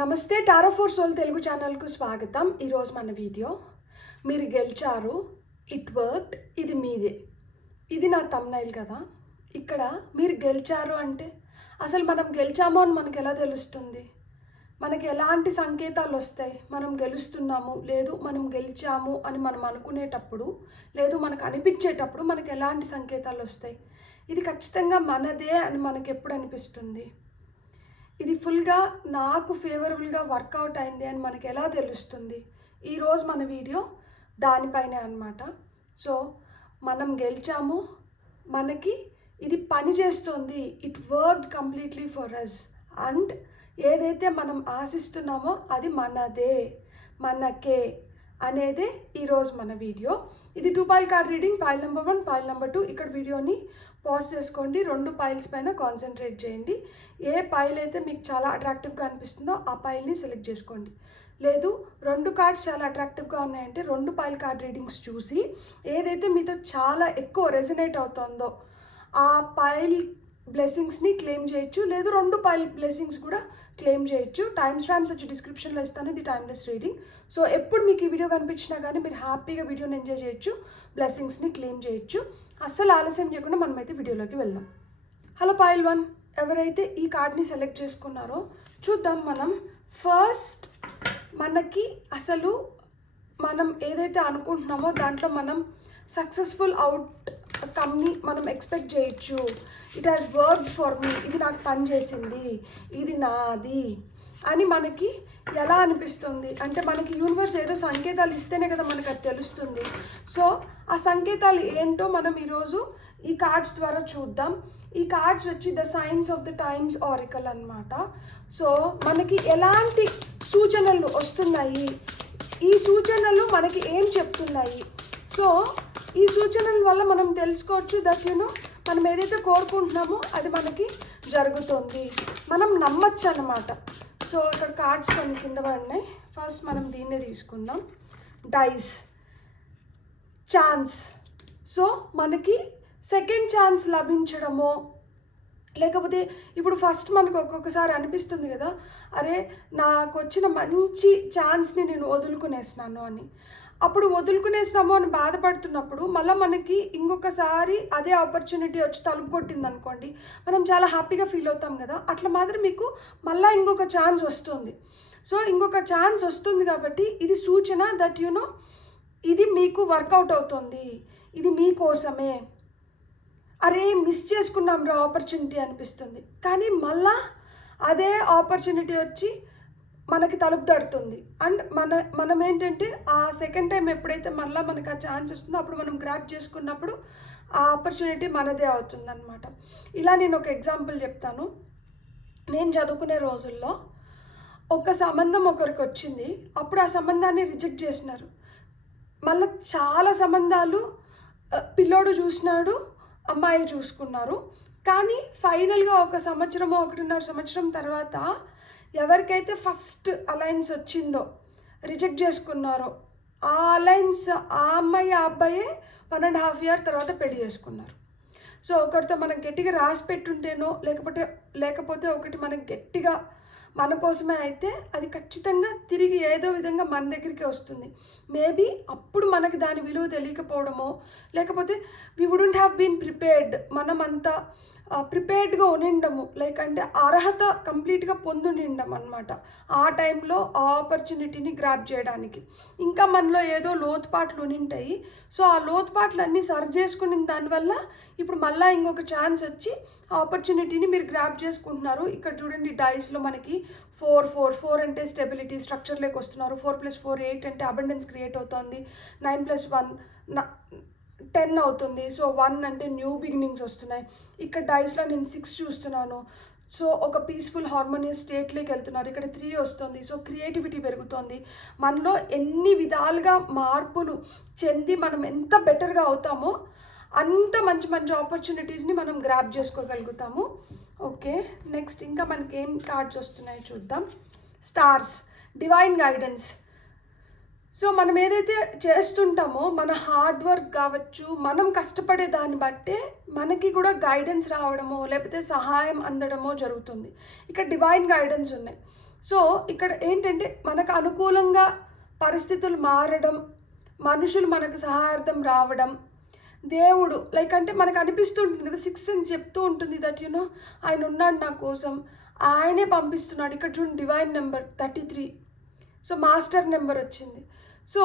నమస్తే tarot for soul Telugu ఛానల్కు స్వాగతం. ఈరోజు మన వీడియో మీరు గెలిచారు, ఇట్ వర్క్డ్, ఇది మీదే. ఇది నా థంబ్నైల్ కదా. ఇక్కడ మీరు గెలిచారు అంటే అసలు మనం గెలిచామో అని మనకు ఎలా తెలుస్తుంది? మనకి ఎలాంటి సంకేతాలు వస్తాయి? మనం గెలుస్తున్నాము లేదు మనం గెలిచాము అని మనం అనుకునేటప్పుడు, లేదు మనకు అనిపించేటప్పుడు మనకు ఎలాంటి సంకేతాలు వస్తాయి? ఇది ఖచ్చితంగా మనదే అని మనకు ఎప్పుడు అనిపిస్తుంది? ఇది ఫుల్గా నాకు ఫేవరబుల్గా వర్కౌట్ అయింది అని మనకి ఎలా తెలుస్తుంది? ఈరోజు మన వీడియో దానిపైనే అనమాట. సో మనం గెలిచాము, మనకి ఇది పని చేస్తుంది, it worked completely for us. And ఏదైతే మనం ఆశిస్తున్నామో అది మనదే, మనకే అనేదే ఈరోజు మన వీడియో. ఇది 2 pile card reading, pile number 1, pile number 2. ఇక్కడ వీడియోని పాజ్ చేసుకోండి, 2 పైల్స్ పైన కాన్సన్ట్రేట్ చేయండి. ఏ పైల్ అయితే మీకు చాలా అట్రాక్టివ్గా అనిపిస్తుందో ఆ పైల్ని సెలెక్ట్ చేసుకోండి. లేదు 2 కార్డ్స్ చాలా అట్రాక్టివ్గా ఉన్నాయంటే 2 పైల్ కార్డ్ రీడింగ్స్ చూసి ఏదైతే మీతో చాలా ఎక్కువ రెజనేట్ అవుతుందో ఆ పైల్ బ్లెస్సింగ్స్ని క్లెయిమ్ చేయొచ్చు. లేదు 2 పైల్ బ్లెస్సింగ్స్ కూడా క్లెయిమ్ చేయొచ్చు. టైమ్ స్టాంప్స్ వచ్చి డిస్క్రిప్షన్లో ఇస్తాను. ఇది టైమ్లెస్ రీడింగ్. సో ఎప్పుడు మీకు ఈ వీడియో కనిపించినా కానీ మీరు హ్యాపీగా వీడియోని ఎంజాయ్ చేయొచ్చు, బ్లెస్సింగ్స్ని క్లెయిమ్ చేయొచ్చు. అస్సలు ఆలస్యం చేయకుండా మనమైతే వీడియోలోకి వెళ్దాం. హలో పైల్ 1, ఎవరైతే ఈ కార్డ్ని సెలెక్ట్ చేసుకున్నారో చూద్దాం. మనం ఫస్ట్ మనకి అసలు మనం ఏదైతే అనుకుంటున్నామో దాంట్లో మనం సక్సెస్ఫుల్ అవుట్కమ్ని మనం ఎక్స్పెక్ట్ చేయొచ్చు. It has worked for me, ఇది నాకు పని చేసింది, ఇది నాది అని మనకి ఎలా అనిపిస్తుంది అంటే మనకి యూనివర్స్ ఏదో సంకేతాలు ఇస్తేనే కదా మనకు అది తెలుస్తుంది. సో ఆ సంకేతాలు ఏంటో మనం ఈరోజు ఈ కార్డ్స్ ద్వారా చూద్దాం. ఈ కార్డ్స్ వచ్చి the signs of the times oracle అన్నమాట. సో మనకి ఎలాంటి సూచనలు వస్తున్నాయి, ఈ సూచనలు మనకి ఏం చెప్తున్నాయి? సో ఈ సూచనల వల్ల మనం తెలుసుకోవచ్చు దట్ మనం ఏదైతే కోరుకుంటున్నామో అది మనకి జరుగుతుంది, మనం నమ్మచ్చు అన్నమాట. సో ఇక్కడ కార్డ్స్ కొన్ని కింద పడినాయి. ఫస్ట్ మనం దీన్నే తీసుకుందాం. Dice, chance. సో మనకి సెకండ్ ఛాన్స్ లభించడమో లేకపోతే ఇప్పుడు ఫస్ట్ మనకు ఒక్కొక్కసారి అనిపిస్తుంది కదా, అరే నాకు వచ్చిన మంచి ఛాన్స్ని నేను వదులుకునేసినాను అని. అప్పుడు వదులుకునేసినాము అని బాధపడుతున్నప్పుడు మళ్ళీ మనకి ఇంకొకసారి అదే ఆపర్చునిటీ వచ్చి తలుపు కొట్టింది అనుకోండి, మనం చాలా హ్యాపీగా ఫీల్ అవుతాం కదా. అట్లా మాత్రం మీకు మళ్ళీ ఇంకొక ఛాన్స్ వస్తుంది. సో ఇంకొక ఛాన్స్ వస్తుంది కాబట్టి ఇది సూచన దట్ ఇది మీకు వర్కౌట్ అవుతుంది, ఇది మీకోసమే. అరే మిస్ చేసుకున్నాం రా ఆపర్చునిటీ అనిపిస్తుంది, కానీ మళ్ళా అదే ఆపర్చునిటీ వచ్చి మనకి తలుపు తడుతుంది. అండ్ మనం ఏంటంటే ఆ సెకండ్ టైం ఎప్పుడైతే మళ్ళీ మనకు ఆ ఛాన్స్ వస్తుందో అప్పుడు మనం గ్రాప్ చేసుకున్నప్పుడు ఆ ఆపర్చునిటీ మనదే అవుతుంది అనమాట. ఇలా నేను ఒక ఎగ్జాంపుల్ చెప్తాను. నేను చదువుకునే రోజుల్లో ఒక సంబంధం ఒకరికి వచ్చింది, అప్పుడు ఆ సంబంధాన్ని రిజెక్ట్ చేసినారు. మళ్ళీ చాలా సంబంధాలు పిల్లోడు చూసినాడు, అమ్మాయి చూసుకున్నారు. కానీ ఫైనల్గా 1 సంవత్సరమో 1.5 సంవత్సరం తర్వాత ఎవరికైతే ఫస్ట్ అలయన్స్ వచ్చిందో రిజెక్ట్ చేసుకున్నారో ఆ అలయన్స్ ఆ అమ్మాయి ఆ అబ్బాయే 1.5 year తర్వాత పెళ్లి చేసుకున్నారు. సో ఒకరితో మనం గట్టిగా రాసి పెట్టుంటేనో లేకపోతే ఒకటి మనకి గట్టిగా మన కోసమే అయితే అది ఖచ్చితంగా తిరిగి ఏదో విధంగా మన దగ్గరికి వస్తుంది. మేబీ అప్పుడు మనకి దాని విలువ తెలియకపోవడమో లేకపోతే వి వుడెంట్ హ్యావ్ బీన్ ప్రిపేర్డ్, మనం అంతా ప్రిపేర్డ్గా ఉనిండము, లైక్ అంటే అర్హత కంప్లీట్గా పొందునిండం అనమాట ఆ టైంలో ఆ ఆపర్చునిటీని గ్రాప్ చేయడానికి. ఇంకా మనలో ఏదో లోతుపాట్లు ఉనింటాయి. సో ఆ లోతుపాట్లన్నీ సరి చేసుకుని దానివల్ల ఇప్పుడు మళ్ళీ ఇంకొక ఛాన్స్ వచ్చి ఆపర్చునిటీని మీరు గ్రాప్ చేసుకుంటున్నారు. ఇక్కడ చూడండి డైస్లో మనకి 4 అంటే స్టెబిలిటీ, స్ట్రక్చర్లోకి వస్తున్నారు. 4 + 4 8 అంటే అబండెన్స్ క్రియేట్ అవుతుంది. 9 + 1 10 అవుతుంది. సో 1 అంటే న్యూ బిగినింగ్స్ వస్తున్నాయి. ఇక్కడ డైస్లో నేను 6 చూస్తున్నాను. సో ఒక పీస్ఫుల్ హార్మోనియస్ స్టేట్లోకి వెళ్తున్నారు. ఇక్కడ 3 వస్తుంది. సో క్రియేటివిటీ పెరుగుతుంది. మనలో ఎన్ని విధాలుగా మార్పులు చెంది మనం ఎంత బెటర్గా అవుతామో అంత మంచి మంచి ఆపర్చునిటీస్ని మనం గ్రాప్ చేసుకోగలుగుతాము. ఓకే, నెక్స్ట్ ఇంకా మనకి ఏం కార్డ్స్ వస్తున్నాయో చూద్దాం. Stars, divine guidance. సో మనం ఏదైతే చేస్తుంటామో మన హార్డ్ వర్క్ కావచ్చు, మనం కష్టపడే దాన్ని బట్టే మనకి కూడా గైడెన్స్ రావడమో లేకపోతే సహాయం అందడమో జరుగుతుంది. ఇక్కడ డివైన్ గైడెన్స్ ఉన్నాయి. సో ఇక్కడ ఏంటంటే మనకు అనుకూలంగా పరిస్థితులు మారడం, మనుషులు మనకు సహాయార్థం రావడం, దేవుడు లైక్ అంటే మనకు అనిపిస్తుంటుంది కదా, 6 అని చెప్తూ ఉంటుంది దట్ ఆయన ఉన్నాడు నా కోసం, ఆయనే పంపిస్తున్నాడు. ఇక్కడ చూడండి divine number 33, so master number వచ్చింది. సో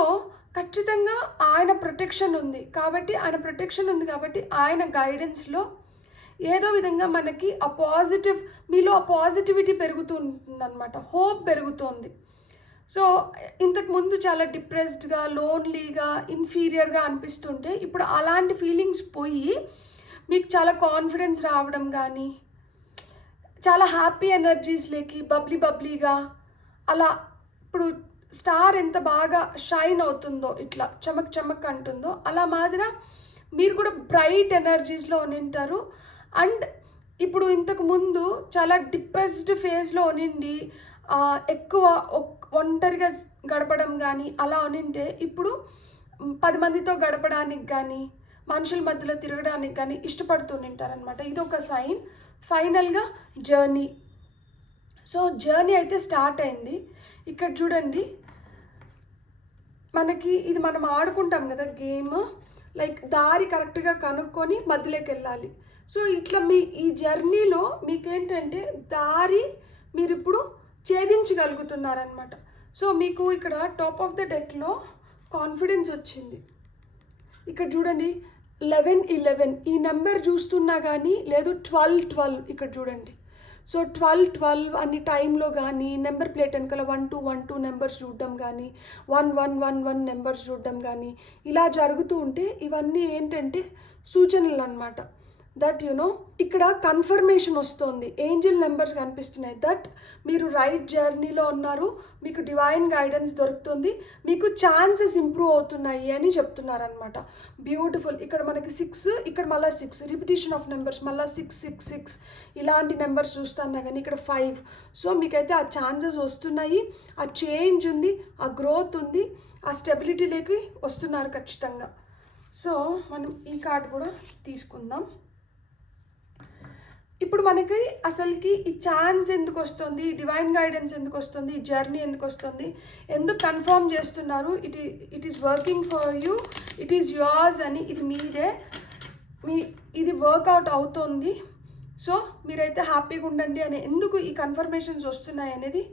ఖచ్చితంగా ఆయన ప్రొటెక్షన్ ఉంది కాబట్టి, ఆయన గైడెన్స్లో ఏదో విధంగా మనకి మీలో ఆ పాజిటివిటీ పెరుగుతుందన్నమాట, హోప్ పెరుగుతుంది. సో ఇంతకుముందు చాలా డిప్రెస్డ్గా, లోన్లీగా, ఇన్ఫీరియర్గా అనిపిస్తుంటే ఇప్పుడు అలాంటి ఫీలింగ్స్ పోయి మీకు చాలా కాన్ఫిడెన్స్ రావడం కానీ, చాలా హ్యాపీ ఎనర్జీస్లోకి బబ్లీగా అలా, ఇప్పుడు స్టార్ ఎంత బాగా షైన్ అవుతుందో, ఇట్లా చమక్ అంటుందో, అలా మాదిరా మీరు కూడా బ్రైట్ ఎనర్జీస్లో ఉంటారు. అండ్ ఇప్పుడు ఇంతకు ముందు చాలా డిప్రెస్డ్ ఫేజ్లో ఉనిండి ఎక్కువ ఒంటరిగా గడపడం కానీ అలా ఉనింటే ఇప్పుడు 10 మందితో గడపడానికి కానీ, మనుషుల మధ్యలో తిరగడానికి కానీ ఇష్టపడుతూ ఉంటారనమాట. ఇది ఒక సైన్. ఫైనల్గా జర్నీ. సో జర్నీ అయితే స్టార్ట్ అయింది. ఇక్కడ చూడండి, మనకి ఇది మనం ఆడుకుంటాం కదా గేమ్, లైక్ దారి కరెక్ట్గా కనుక్కొని మధ్యలోకి వెళ్ళాలి. సో ఇట్లా ఈ జర్నీలో మీకేంటంటే దారి మీరు ఇప్పుడు ఛేదించగలుగుతున్నారనమాట. సో మీకు ఇక్కడ టాప్ ఆఫ్ ద డెక్లో కాన్ఫిడెన్స్ వచ్చింది. ఇక్కడ చూడండి 11 ఈ నెంబర్ చూస్తున్నా కానీ, లేదు 12 ఇక్కడ చూడండి. సో 12 అన్ని టైంలో కానీ, నెంబర్ ప్లేట్ వెనకాల 12 నెంబర్స్ చూడడం కానీ, 1111 నెంబర్స్ చూడడం కానీ ఇలా జరుగుతూ ఉంటే ఇవన్నీ ఏంటంటే సూచనలు అనమాట. దట్ ఇక్కడ కన్ఫర్మేషన్ వస్తుంది, ఏంజిల్ నెంబర్స్ కనిపిస్తున్నాయి దట్ మీరు రైట్ జర్నీలో ఉన్నారు, మీకు డివైన్ గైడెన్స్ దొరుకుతుంది, మీకు ఛాన్సెస్ ఇంప్రూవ్ అవుతున్నాయి అని చెప్తున్నారనమాట. బ్యూటిఫుల్. ఇక్కడ మనకి 6, ఇక్కడ మళ్ళీ 6 రిపిటేషన్ ఆఫ్ నెంబర్స్, మళ్ళీ 6 ఇలాంటి నెంబర్స్ చూస్తున్నా కానీ ఇక్కడ 5. సో మీకైతే ఆ ఛాన్సెస్ వస్తున్నాయి, ఆ చేంజ్ ఉంది, ఆ గ్రోత్ ఉంది, ఆ స్టెబిలిటీలోకి వస్తున్నారు ఖచ్చితంగా. సో మనం ఈ కార్డ్ కూడా తీసుకుందాం. ఇప్పుడు మనకి అసలుకి ఈ ఛాన్స్ ఎందుకు వస్తుంది, డివైన్ గైడెన్స్ ఎందుకు వస్తుంది, ఈ జర్నీ ఎందుకు వస్తుంది, ఎందుకు కన్ఫర్మ్ చేస్తున్నారు, it is working for you, it is yours అని, ఇది మీదే, ఇది వర్కౌట్ అవుతుంది. సో మీరైతే హ్యాపీగా ఉండండి అని ఎందుకు ఈ కన్ఫర్మేషన్స్ వస్తున్నాయి అనేది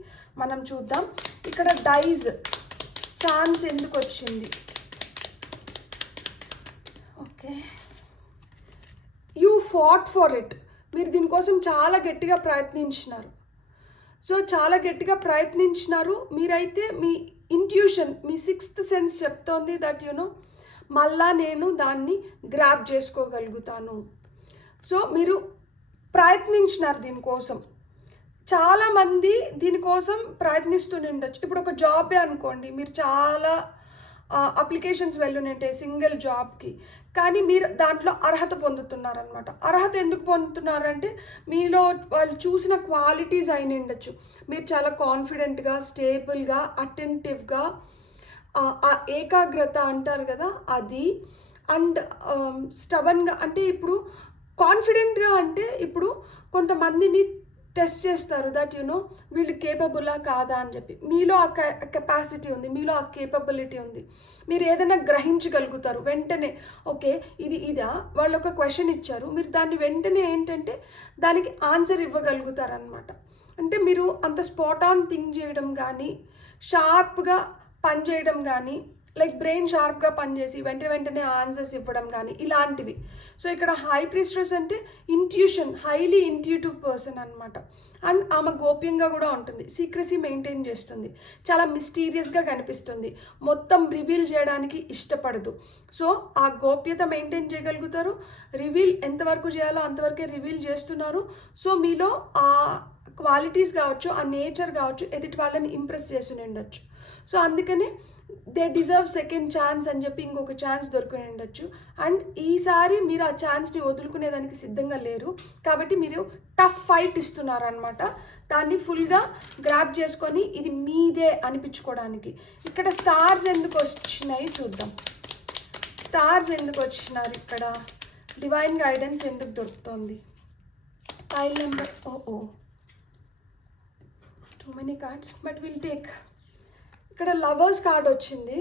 మనం చూద్దాం. ఇక్కడ డైజ్ ఛాన్స్ ఎందుకు వచ్చింది. Okay, you fought for it, మీరు దీనికోసం చాలా గట్టిగా ప్రయత్నించినారు. సో చాలా గట్టిగా ప్రయత్నించినారు మీరైతే. మీ ఇంట్యూషన్, మీ 6th సెన్స్ చెప్తోంది దట్ మళ్ళా నేను దాన్ని గ్రాప్ చేసుకోగలుగుతాను. సో మీరు ప్రయత్నించినారు దీనికోసం. చాలామంది దీనికోసం ప్రయత్నిస్తూనే ఉండొచ్చు. ఇప్పుడు ఒక జాబే అనుకోండి, మీరు చాలా అప్లికేషన్స్ వెళ్ళునంటే సింగిల్ జాబ్కి, కానీ మీరు దాంట్లో అర్హత పొందుతున్నారనమాట. అర్హత ఎందుకు పొందుతున్నారంటే మీలో వాళ్ళు చూసిన క్వాలిటీస్ అయిన ఉండొచ్చు. మీరు చాలా కాన్ఫిడెంట్గా, స్టేబుల్గా, అటెంటివ్గా, ఆ ఏకాగ్రత అంటారు కదా అది, అండ్ స్టబన్గా. అంటే ఇప్పుడు కాన్ఫిడెంట్గా అంటే ఇప్పుడు కొంతమందిని టెస్ట్ చేస్తారు దట్ వీళ్ళు కేపబులా కాదా అని చెప్పి. మీలో ఆ కెపాసిటీ ఉంది, మీలో ఆ కేపబిలిటీ ఉంది, మీరు ఏదైనా గ్రహించగలుగుతారు వెంటనే. ఓకే ఇదా వాళ్ళు ఒక క్వశ్చన్ ఇచ్చారు, మీరు దాన్ని వెంటనే ఏంటంటే దానికి ఆన్సర్ ఇవ్వగలుగుతారు అనమాట. అంటే మీరు అంత స్పాట్ ఆన్ థింక్ చేయడం కానీ, షార్ప్గా పనిచేయడం కానీ, లైక్ బ్రెయిన్ షార్ప్గా పనిచేసి వెంటనే ఆన్సర్స్ ఇవ్వడం కానీ ఇలాంటివి. సో ఇక్కడ హై ప్రీస్ట్రెస్ అంటే ఇంట్యూషన్, హైలీ ఇంట్యూటివ్ పర్సన్ అనమాట. అండ్ ఆమె గోప్యంగా కూడా ఉంటుంది, సీక్రసీ మెయింటైన్ చేస్తుంది, చాలా మిస్టీరియస్గా కనిపిస్తుంది, మొత్తం రివీల్ చేయడానికి ఇష్టపడదు. సో ఆ గోప్యత మెయింటైన్ చేయగలుగుతారు, రివీల్ ఎంతవరకు చేయాలో అంతవరకే రివీల్ చేస్తున్నారు. సో మీలో ఆ క్వాలిటీస్ కావచ్చు, ఆ నేచర్ కావచ్చు, ఎదుటి వాళ్ళని ఇంప్రెస్ చేసి ఉండొచ్చు. సో అందుకనే దే డిజర్వ్ సెకండ్ ఛాన్స్ అని చెప్పి ఇంకొక ఛాన్స్ దొరుకుని ఉండొచ్చు. అండ్ ఈసారి మీరు ఆ ఛాన్స్ని వదులుకునేదానికి సిద్ధంగా లేరు కాబట్టి మీరు టఫ్ ఫైట్ ఇస్తున్నారు అనమాట. దాన్ని ఫుల్గా గ్రాప్ చేసుకొని ఇది మీదే అనిపించుకోవడానికి. ఇక్కడ స్టార్స్ ఎందుకు వచ్చినాయి చూద్దాం. స్టార్స్ ఎందుకు వచ్చినారు, ఇక్కడ డివైన్ గైడెన్స్ ఎందుకు దొరుకుతుంది. File number 2 too many cards but will take. ఇక్కడ లవర్స్ కార్డ్ వచ్చింది.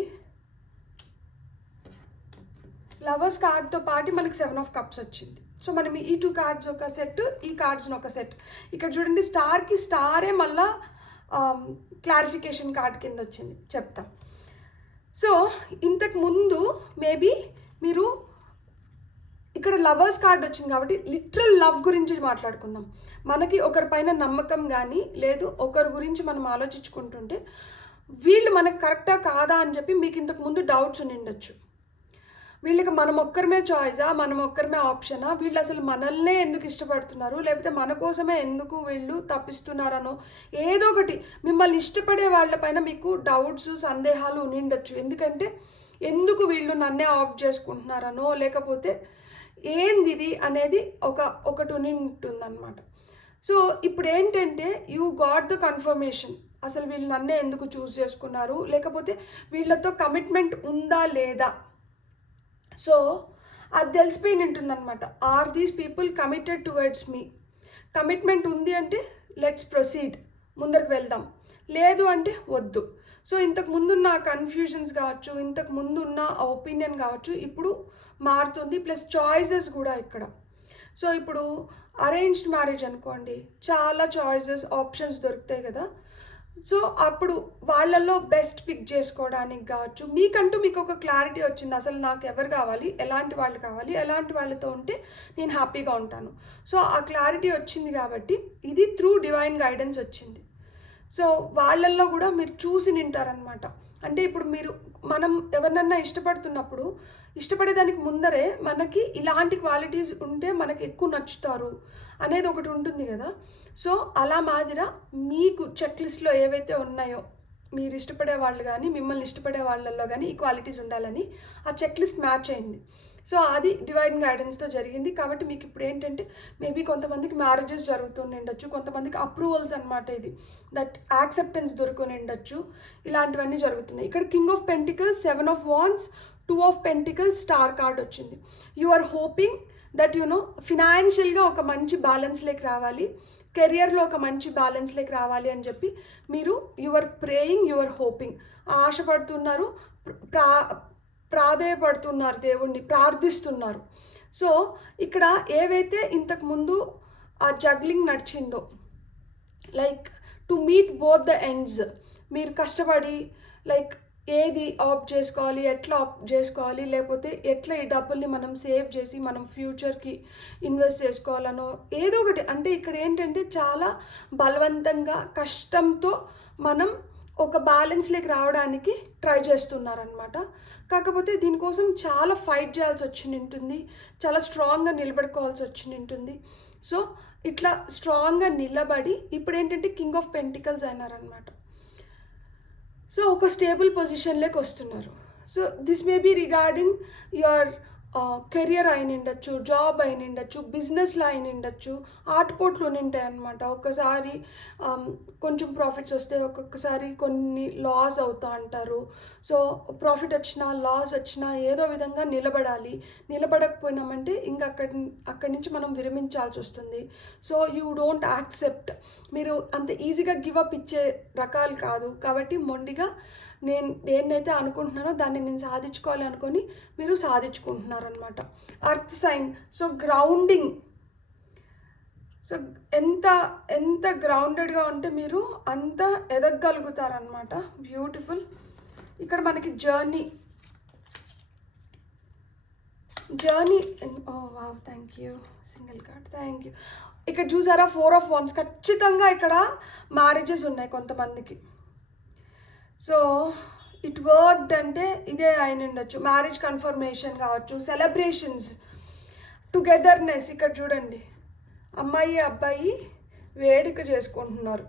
లవర్స్ కార్డ్తో పాటు మనకి 7 of Cups వచ్చింది. సో మనం ఈ 2 కార్డ్స్ ఒక సెట్, ఈ కార్డ్స్ని ఒక సెట్. ఇక్కడ చూడండి స్టార్కి స్టారే మళ్ళా క్లారిఫికేషన్ కార్డ్ కింద వచ్చింది, చెప్తా. సో ఇంతకు ముందు మేబీ మీరు ఇక్కడ లవర్స్ కార్డ్ వచ్చింది కాబట్టి లిటరల్ లవ్ గురించి మాట్లాడుకుందాం. మనకి ఒకరిపైన నమ్మకం కానీ లేదు, ఒకరి గురించి మనం ఆలోచించుకుంటుంటే వీళ్ళు మనకు కరెక్టా కాదా అని చెప్పి మీకు ఇంతకు ముందు డౌట్స్ ఉండిండొచ్చు. వీళ్ళకి మనం ఒక్కరిమే చాయిసా, మనం ఒక్కరిమే ఆప్షనా, వీళ్ళు అసలు మనల్నే ఎందుకు ఇష్టపడుతున్నారు, లేకపోతే మన కోసమే ఎందుకు వీళ్ళు తప్పిస్తున్నారనో ఏదో ఒకటి మిమ్మల్ని ఇష్టపడే వాళ్ళపైన మీకు డౌట్స్ సందేహాలు ఉండిండొచ్చు. ఎందుకంటే ఎందుకు వీళ్ళు నన్నే ఆప్ట్ చేసుకుంటున్నారనో లేకపోతే ఏంది ఇది అనేది ఒకటి ఉంటుందన్నమాట. సో ఇప్పుడు ఏంటంటే యూ గాట్ ద కన్ఫర్మేషన్, అసలు వీళ్ళు నన్నే ఎందుకు చూస్ చేసుకున్నారు, లేకపోతే వీళ్ళతో కమిట్మెంట్ ఉందా లేదా. సో అది తెలిసిపోయి ఉంటుందన్నమాట. Are these people committed towards me? Commitment ఉంది అంటే లెట్స్ ప్రొసీడ్, ముందరికి వెళ్దాం, లేదు అంటే వద్దు. సో ఇంతకు ముందున్న కన్ఫ్యూజన్స్ కావచ్చు, ఇంతకు ముందున్న ఒపీనియన్ కావచ్చు, ఇప్పుడు మారుతుంది. ప్లస్ చాయిసెస్ కూడా ఇక్కడ. సో ఇప్పుడు అరేంజ్డ్ మ్యారేజ్ అనుకోండి, చాలా చాయిసెస్ ఆప్షన్స్ దొరుకుతాయి కదా. సో అప్పుడు వాళ్ళల్లో బెస్ట్ పిక్ చేసుకోవడానికి కావచ్చు, మీకంటూ మీకు ఒక క్లారిటీ వచ్చింది, అసలు నాకు ఎవరు కావాలి, ఎలాంటి వాళ్ళు కావాలి, ఎలాంటి వాళ్ళతో ఉంటే నేను హ్యాపీగా ఉంటాను. సో ఆ క్లారిటీ వచ్చింది కాబట్టి ఇది త్రూ డివైన్ గైడెన్స్ వచ్చింది. సో వాళ్ళల్లో కూడా మీరు చూసి నింటారనమాట. అంటే ఇప్పుడు మనం ఎవరినన్నా ఇష్టపడుతున్నప్పుడు ఇష్టపడేదానికి ముందరే మనకి ఇలాంటి క్వాలిటీస్ ఉంటే మనకి ఎక్కువ నచ్చుతారు అనేది ఒకటి ఉంటుంది కదా. సో అలా మాదిరా మీకు చెక్ లిస్ట్లో ఏవైతే ఉన్నాయో, మీరు ఇష్టపడే వాళ్ళు కానీ మిమ్మల్ని ఇష్టపడే వాళ్ళల్లో కానీ ఈ క్వాలిటీస్ ఉండాలని ఆ చెక్ లిస్ట్ మ్యాచ్ అయింది. సో అది డివైన్ గైడెన్స్తో జరిగింది. కాబట్టి మీకు ఇప్పుడు ఏంటంటే మేబీ కొంతమందికి మ్యారేజెస్ జరుగుతుండొచ్చు, కొంతమందికి అప్రూవల్స్ అనమాట, ఇది దట్ యాక్సెప్టెన్స్ దొరుకునిండొచ్చు, ఇలాంటివన్నీ జరుగుతున్నాయి. ఇక్కడ king of pentacles, 7 of Wands, 2 of Pentacles, star card వచ్చింది. యు ఆర్ హోపింగ్ దట్ ఫినాన్షియల్గా ఒక మంచి బ్యాలెన్స్లోకి రావాలి, కెరియర్లో ఒక మంచి బ్యాలెన్స్లోకి రావాలి అని చెప్పి మీరు యువర్ ప్రేయింగ్, యువర్ హోపింగ్, ఆశపడుతున్నారు, ప్రాధేయపడుతున్నారు, దేవుణ్ణి ప్రార్థిస్తున్నారు. సో ఇక్కడ ఏవైతే ఇంతకుముందు ఆ జగ్లింగ్ నడిచిందో, like to meet both the ends, మీరు కష్టపడి లైక్ ఏది ఆప్ట్ చేసుకోవాలి, ఎట్లా ఆప్ట్ చేసుకోవాలి, లేకపోతే ఎట్లా ఈ డబ్బుల్ని మనం సేవ్ చేసి మనం ఫ్యూచర్కి ఇన్వెస్ట్ చేసుకోవాలనో ఏదో ఒకటి. అంటే ఇక్కడ ఏంటంటే చాలా బలవంతంగా కష్టంతో మనం ఒక బ్యాలెన్స్లోకి రావడానికి ట్రై చేస్తున్నారనమాట. కాకపోతే దీనికోసం చాలా ఫైట్ చేయాల్సి వచ్చి ఉంటుంది, చాలా స్ట్రాంగ్గా నిలబడుకోవాల్సి వచ్చి ఉంటుంది. సో ఇట్లా స్ట్రాంగ్గా నిలబడి ఇప్పుడు ఏంటంటే కింగ్ ఆఫ్ పెంటికల్స్ అయినారనమాట. సో ఒక స్టేబుల్ పొజిషన్లోకి వస్తున్నారు. So this may be regarding your career అయిన ఉండొచ్చు, జాబ్ అయిన ఉండొచ్చు, బిజినెస్లో అయిన ఉండొచ్చు, ఆటపోట్లు ఉంటాయి అన్నమాట. ఒక్కసారి కొంచెం ప్రాఫిట్స్ వస్తే ఒక్కొక్కసారి కొన్ని లాస్ అవుతా అంటారు. సో ప్రాఫిట్ వచ్చినా లాస్ వచ్చినా ఏదో విధంగా నిలబడాలి, నిలబడకపోయినామంటే ఇంకా అక్కడి నుంచి మనం విరమించాల్సి వస్తుంది. సో యూ డోంట్ యాక్సెప్ట్, మీరు అంత ఈజీగా గివ్ అప్ ఇచ్చే రకాలు కాదు. కాబట్టి మొండిగా నేను దేన్నైతే అనుకుంటున్నానో దాన్ని నేను సాధించుకోవాలి అనుకొని మీరు సాధించుకుంటున్నారనమాట. Earth sign, so grounding. So ఎంత గ్రౌండెడ్గా ఉంటే మీరు అంత ఎదగలుగుతారనమాట. బ్యూటిఫుల్. ఇక్కడ మనకి journey, oh wow, thank you, single card, thank you. ఇక్కడ చూసారా 4 of Wands, ఖచ్చితంగా ఇక్కడ మ్యారేజెస్ ఉన్నాయి కొంతమందికి. సో ఇట్ వర్క్డ్ అంటే ఇదే అయిన ఉండొచ్చు, మ్యారేజ్ కన్ఫర్మేషన్ కావచ్చు, సెలబ్రేషన్స్, టుగెదర్నెస్. ఇక్కడ చూడండి అమ్మాయి అబ్బాయి వేడుక చేసుకుంటున్నారు.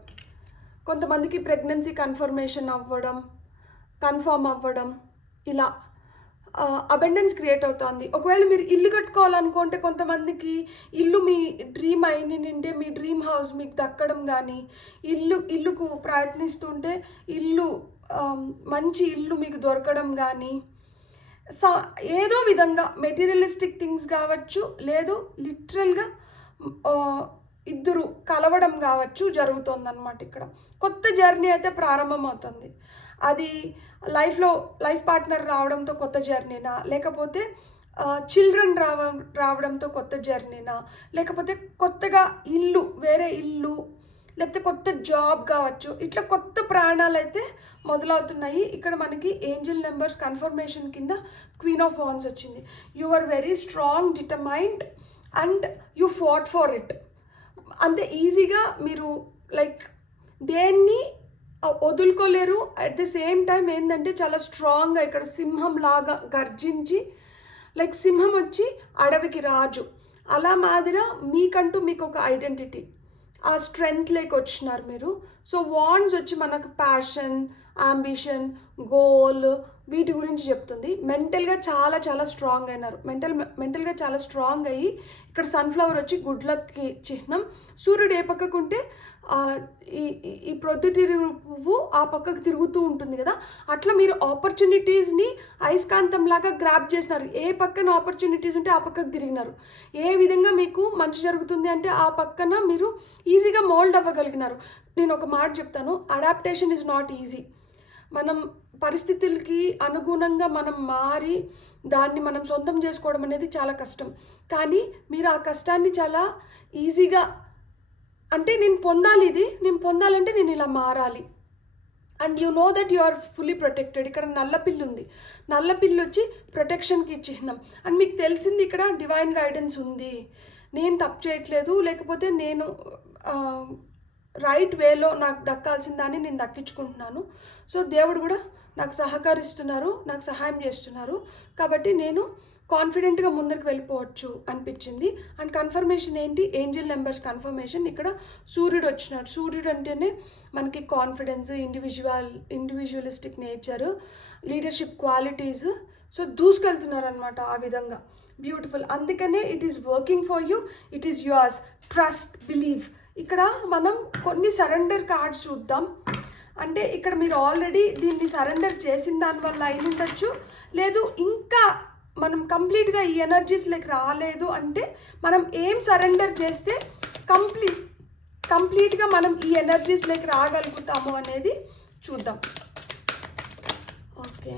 కొంతమందికి ప్రెగ్నెన్సీ కన్ఫర్మేషన్ కన్ఫర్మ్ అవ్వడం, ఇలా అబెండెన్స్ క్రియేట్ అవుతుంది. ఒకవేళ మీరు ఇల్లు కట్టుకోవాలనుకుంటే కొంతమందికి ఇల్లు మీ డ్రీమ్ నింటే మీ డ్రీమ్ హౌస్ మీకు దక్కడం కానీ, ఇల్లుకు ప్రయత్నిస్తుంటే మంచి ఇల్లు మీకు దొరకడం కానీ, ఏదో విధంగా మెటీరియలిస్టిక్ థింగ్స్ కావచ్చు, లేదు లిటరల్గా ఇద్దరు కలవడం కావచ్చు జరుగుతుందన్నమాట. ఇక్కడ కొత్త జర్నీ అయితే ప్రారంభమవుతుంది. అది లైఫ్ పార్ట్నర్ రావడంతో కొత్త జర్నీనా, లేకపోతే చిల్డ్రన్ రావడంతో కొత్త జర్నీనా, లేకపోతే కొత్తగా వేరే ఇల్లు, లేకపోతే కొత్త జాబ్ కావచ్చు. ఇట్లా కొత్త ప్రయాణాలు అయితే మొదలవుతున్నాయి. ఇక్కడ మనకి ఏంజల్ నెంబర్స్ కన్ఫర్మేషన్ కింద క్వీన్ ఆఫ్ వాండ్స్ వచ్చింది. You are very strong, determined and you fought for it. అంతే ఈజీగా మీరు లైక్ దేన్ని వదులుకోలేరు. అట్ ది సేమ్ టైం ఏంటంటే చాలా స్ట్రాంగ్గా ఇక్కడ సింహం లాగా గర్జించి, లైక్ సింహం వచ్చి అడవికి రాజు అలా మాదిరా మీకంటూ మీకు ఒక ఐడెంటిటీ, ఆ స్ట్రెంగ్త్ లేక వచ్చినారు మీరు. సో వాండ్స్ వచ్చి మనకు ప్యాషన్, అంబిషన్, గోల్ వీటి గురించి చెప్తుంది. మెంటల్గా చాలా చాలా స్ట్రాంగ్ అయినారు. మెంటల్గా చాలా స్ట్రాంగ్ అయ్యి ఇక్కడ సన్ఫ్లవర్ వచ్చి గుడ్ లక్కి చిహ్నం. సూర్యుడు ఏ పక్కకుంటే ఈ ప్రొద్దుతిరుగు పువ్వు ఆ పక్కకు తిరుగుతూ ఉంటుంది కదా, అట్లా మీరు ఆపర్చునిటీస్ని అయస్కాంతంలాగా గ్రాప్ చేసినారు. ఏ పక్కన ఆపర్చునిటీస్ ఉంటే ఆ పక్కకు తిరిగినారు. ఏ విధంగా మీకు మంచి జరుగుతుంది అంటే ఆ పక్కన మీరు ఈజీగా మోల్డ్ అవ్వగలిగినారు. నేను ఒక మాట చెప్తాను, అడాప్టేషన్ ఈజ్ నాట్ ఈజీ. మనం పరిస్థితులకి అనుగుణంగా మనం మారి దాన్ని మనం సొంతం చేసుకోవడం అనేది చాలా కష్టం. కానీ మీరు ఆ కష్టాన్ని చాలా ఈజీగా, అంటే నేను పొందాలంటే నేను ఇలా మారాలి. And you know that you are fully protected. ఇక్కడ నల్లపిల్లి ఉంది, నల్లపిల్లి వచ్చి ప్రొటెక్షన్కి చిహ్నం. అండ్ మీకు తెలిసింది ఇక్కడ డివైన్ గైడెన్స్ ఉంది. నేను తప్పు చేయట్లేదు, లేకపోతే నేను రైట్ వేలో నాకు దక్కాల్సిన దాన్ని నేను దక్కించుకుంటున్నాను. సో దేవుడు కూడా నాకు సహకరిస్తున్నారు, నాకు సహాయం చేస్తున్నారు. కాబట్టి నేను కాన్ఫిడెంట్గా ముందరికి వెళ్ళిపోవచ్చు అనిపించింది. అండ్ కన్ఫర్మేషన్ ఏంటి, ఏంజల్ నెంబర్స్ కన్ఫర్మేషన్. ఇక్కడ సూర్యుడు వచ్చినాడు. సూర్యుడు అంటేనే మనకి confidence, individualistic nature, leadership qualities. So దూసుకెళ్తున్నారు అనమాట ఆ విధంగా. బ్యూటిఫుల్. అందుకనే it is working for you, it is yours. Trust, believe. ఇక్కడ మనం కొన్ని సరెండర్ కార్డ్స్ చూద్దాం. అంటే ఇక్కడ మీరు ఆల్రెడీ దీన్ని సరెండర్ చేసిన దానివల్ల అయి ఉండొచ్చు, లేదు ఇంకా మనం కంప్లీట్గా ఈ ఎనర్జీస్లోకి రాలేదు అంటే మనం ఏం సరెండర్ చేస్తే కంప్లీట్గా మనం ఈ ఎనర్జీస్లోకి రాగలుగుతాము అనేది చూద్దాం. Okay,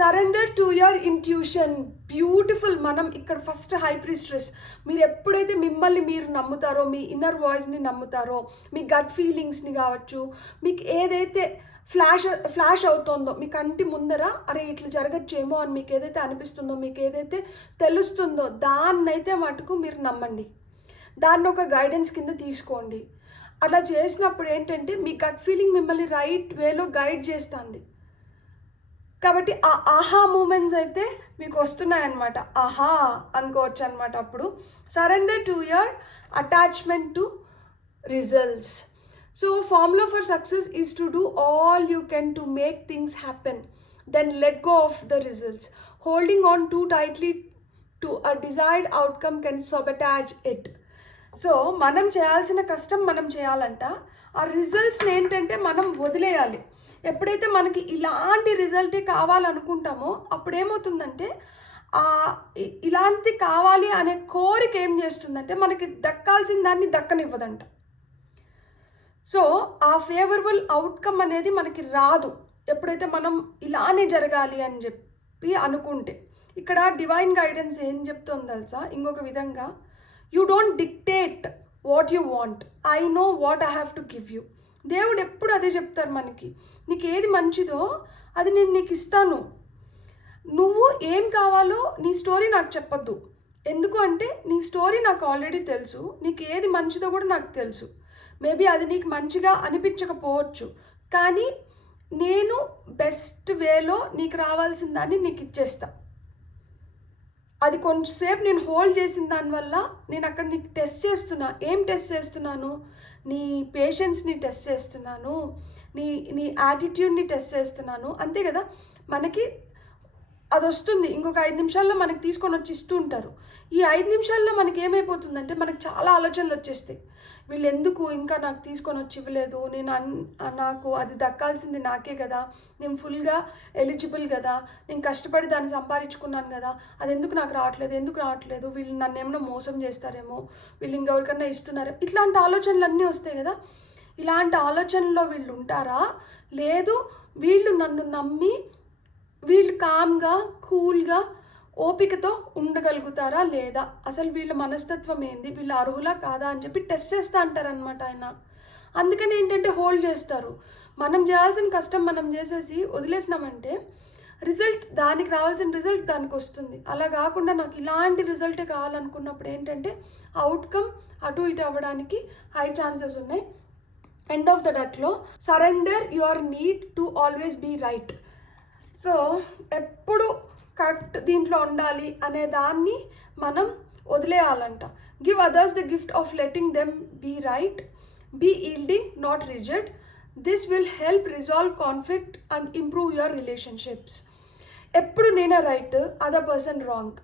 surrender to your intuition. Beautiful. మనం ఇక్కడ ఫస్ట్ హై ప్రీస్ట్రెస్, మీరు ఎప్పుడైతే మిమ్మల్ని మీరు నమ్ముతారో, మీ ఇన్నర్ వాయిస్ని నమ్ముతారో, మీ గట్ ఫీలింగ్స్ని కావచ్చు, మీకు ఏదైతే ఫ్లాష్ అవుతుందో మీ కంటి ముందర, అరే ఇట్లా జరగచ్చేమో అని మీకు ఏదైతే అనిపిస్తుందో, మీకు ఏదైతే తెలుస్తుందో దాన్నైతే మటుకు మీరు నమ్మండి. దాన్ని ఒక గైడెన్స్ కింద తీసుకోండి. అట్లా చేసినప్పుడు ఏంటంటే మీ గట్ ఫీలింగ్ మిమ్మల్ని రైట్ వేలో గైడ్ చేస్తుంది. కాబట్టి ఆ ఆహా మూమెంట్స్ అయితే మీకు వస్తున్నాయన్నమాట. ఆహా అనుకోవచ్చు అనమాట. అప్పుడు surrender to your attachment to results. So formula for success is to do all you can to make things happen, then let go of the results. Holding on too tightly to a desired outcome can sabotage it. So మనం చేయాల్సిన కష్టం మనం చేయాలంట. ఆ రిజల్ట్స్ని ఏంటంటే మనం వదిలేయాలి. ఎప్పుడైతే మనకి ఇలాంటి రిజల్టే కావాలనుకుంటామో అప్పుడు ఏమవుతుందంటే ఇలాంటి కావాలి అనే కోరిక ఏం చేస్తుందంటే మనకి దక్కాల్సిన దాన్ని దక్కనివ్వదంట. సో ఆ ఫేవరబుల్ అవుట్కమ్ అనేది మనకి రాదు ఎప్పుడైతే మనం ఇలానే జరగాలి అని చెప్పి అనుకుంటే. ఇక్కడ డివైన్ గైడెన్స్ ఏం చెప్తుందో తెలుసా, ఇంకొక విధంగా, you don't dictate what you want, I know what I have to give you. దేవుడు ఎప్పుడు అదే చెప్తారు మనకి, నీకు ఏది మంచిదో అది నేను నీకు ఇస్తాను, నువ్వు ఏం కావాలో నీ స్టోరీ నాకు చెప్పొద్దు. ఎందుకు అంటే నీ స్టోరీ నాకు ఆల్రెడీ తెలుసు, నీకు ఏది మంచిదో కూడా నాకు తెలుసు. మేబీ అది నీకు మంచిగా అనిపించకపోవచ్చు, కానీ నేను బెస్ట్ వేలో నీకు రావాల్సిన దాన్ని నీకు ఇచ్చేస్తా. అది కొంచెంసేపు నేను హోల్డ్ చేసిన దానివల్ల నేను అక్కడ నీకు టెస్ట్ చేస్తున్నా. ఏం టెస్ట్ చేస్తున్నాను, నీ పేషెన్స్ని టెస్ట్ చేస్తున్నాను, నీ యాటిట్యూడ్ని టెస్ట్ చేస్తున్నాను. అంతే కదా, మనకి అది వస్తుంది. ఇంకొక 5 నిమిషాల్లో మనకి తీసుకొని వచ్చి ఇస్తూ ఉంటారు. ఈ 5 నిమిషాల్లో మనకి ఏమైపోతుందంటే మనకి చాలా ఆలోచనలు వచ్చేస్తాయి. వీళ్ళు ఎందుకు ఇంకా నాకు తీసుకొని వచ్చి ఇవ్వలేదు, నాకు అది దక్కాల్సింది నాకే కదా, నేను ఫుల్గా ఎలిజిబుల్ కదా, నేను కష్టపడి దాన్ని సంపాదించుకున్నాను కదా, అది ఎందుకు నాకు రావట్లేదు, వీళ్ళు నన్ను ఏమైనా మోసం చేస్తారేమో, వీళ్ళు ఇంకెవరికన్నా ఇస్తున్నారేమో, ఇట్లాంటి ఆలోచనలు అన్నీ వస్తాయి కదా. ఇలాంటి ఆలోచనలో వీళ్ళు ఉంటారా, లేదు వీళ్ళు నన్ను నమ్మి వీళ్ళు కామ్గా కూల్గా ఓపికతో ఉండగలుగుతారా లేదా, అసలు వీళ్ళ మనస్తత్వం ఏంది, వీళ్ళు అర్హులా కాదా అని చెప్పి టెస్ట్ చేస్తూ అంటారనమాట ఆయన. అందుకని ఏంటంటే హోల్డ్ చేస్తారు. మనం చేయాల్సిన కష్టం మనం చేసేసి వదిలేసినామంటే దానికి రావాల్సిన రిజల్ట్ దానికి వస్తుంది. అలా కాకుండా నాకు ఇలాంటి రిజల్టే కావాలనుకున్నప్పుడు ఏంటంటే అవుట్కమ్ అటు ఇటు అవ్వడానికి హై ఛాన్సెస్ ఉన్నాయి. ఎండ్ ఆఫ్ ద డెక్లో surrender your need to always be right. So ఎప్పుడు కరెక్ట్ దీంట్లో ఉండాలి అనే దాన్ని మనం వదిలేయాలంట. Give others the gift of letting them be right, be yielding not reject. This will help resolve conflict and improve your relationships. ఎప్పుడు నేనే right, other person wrong,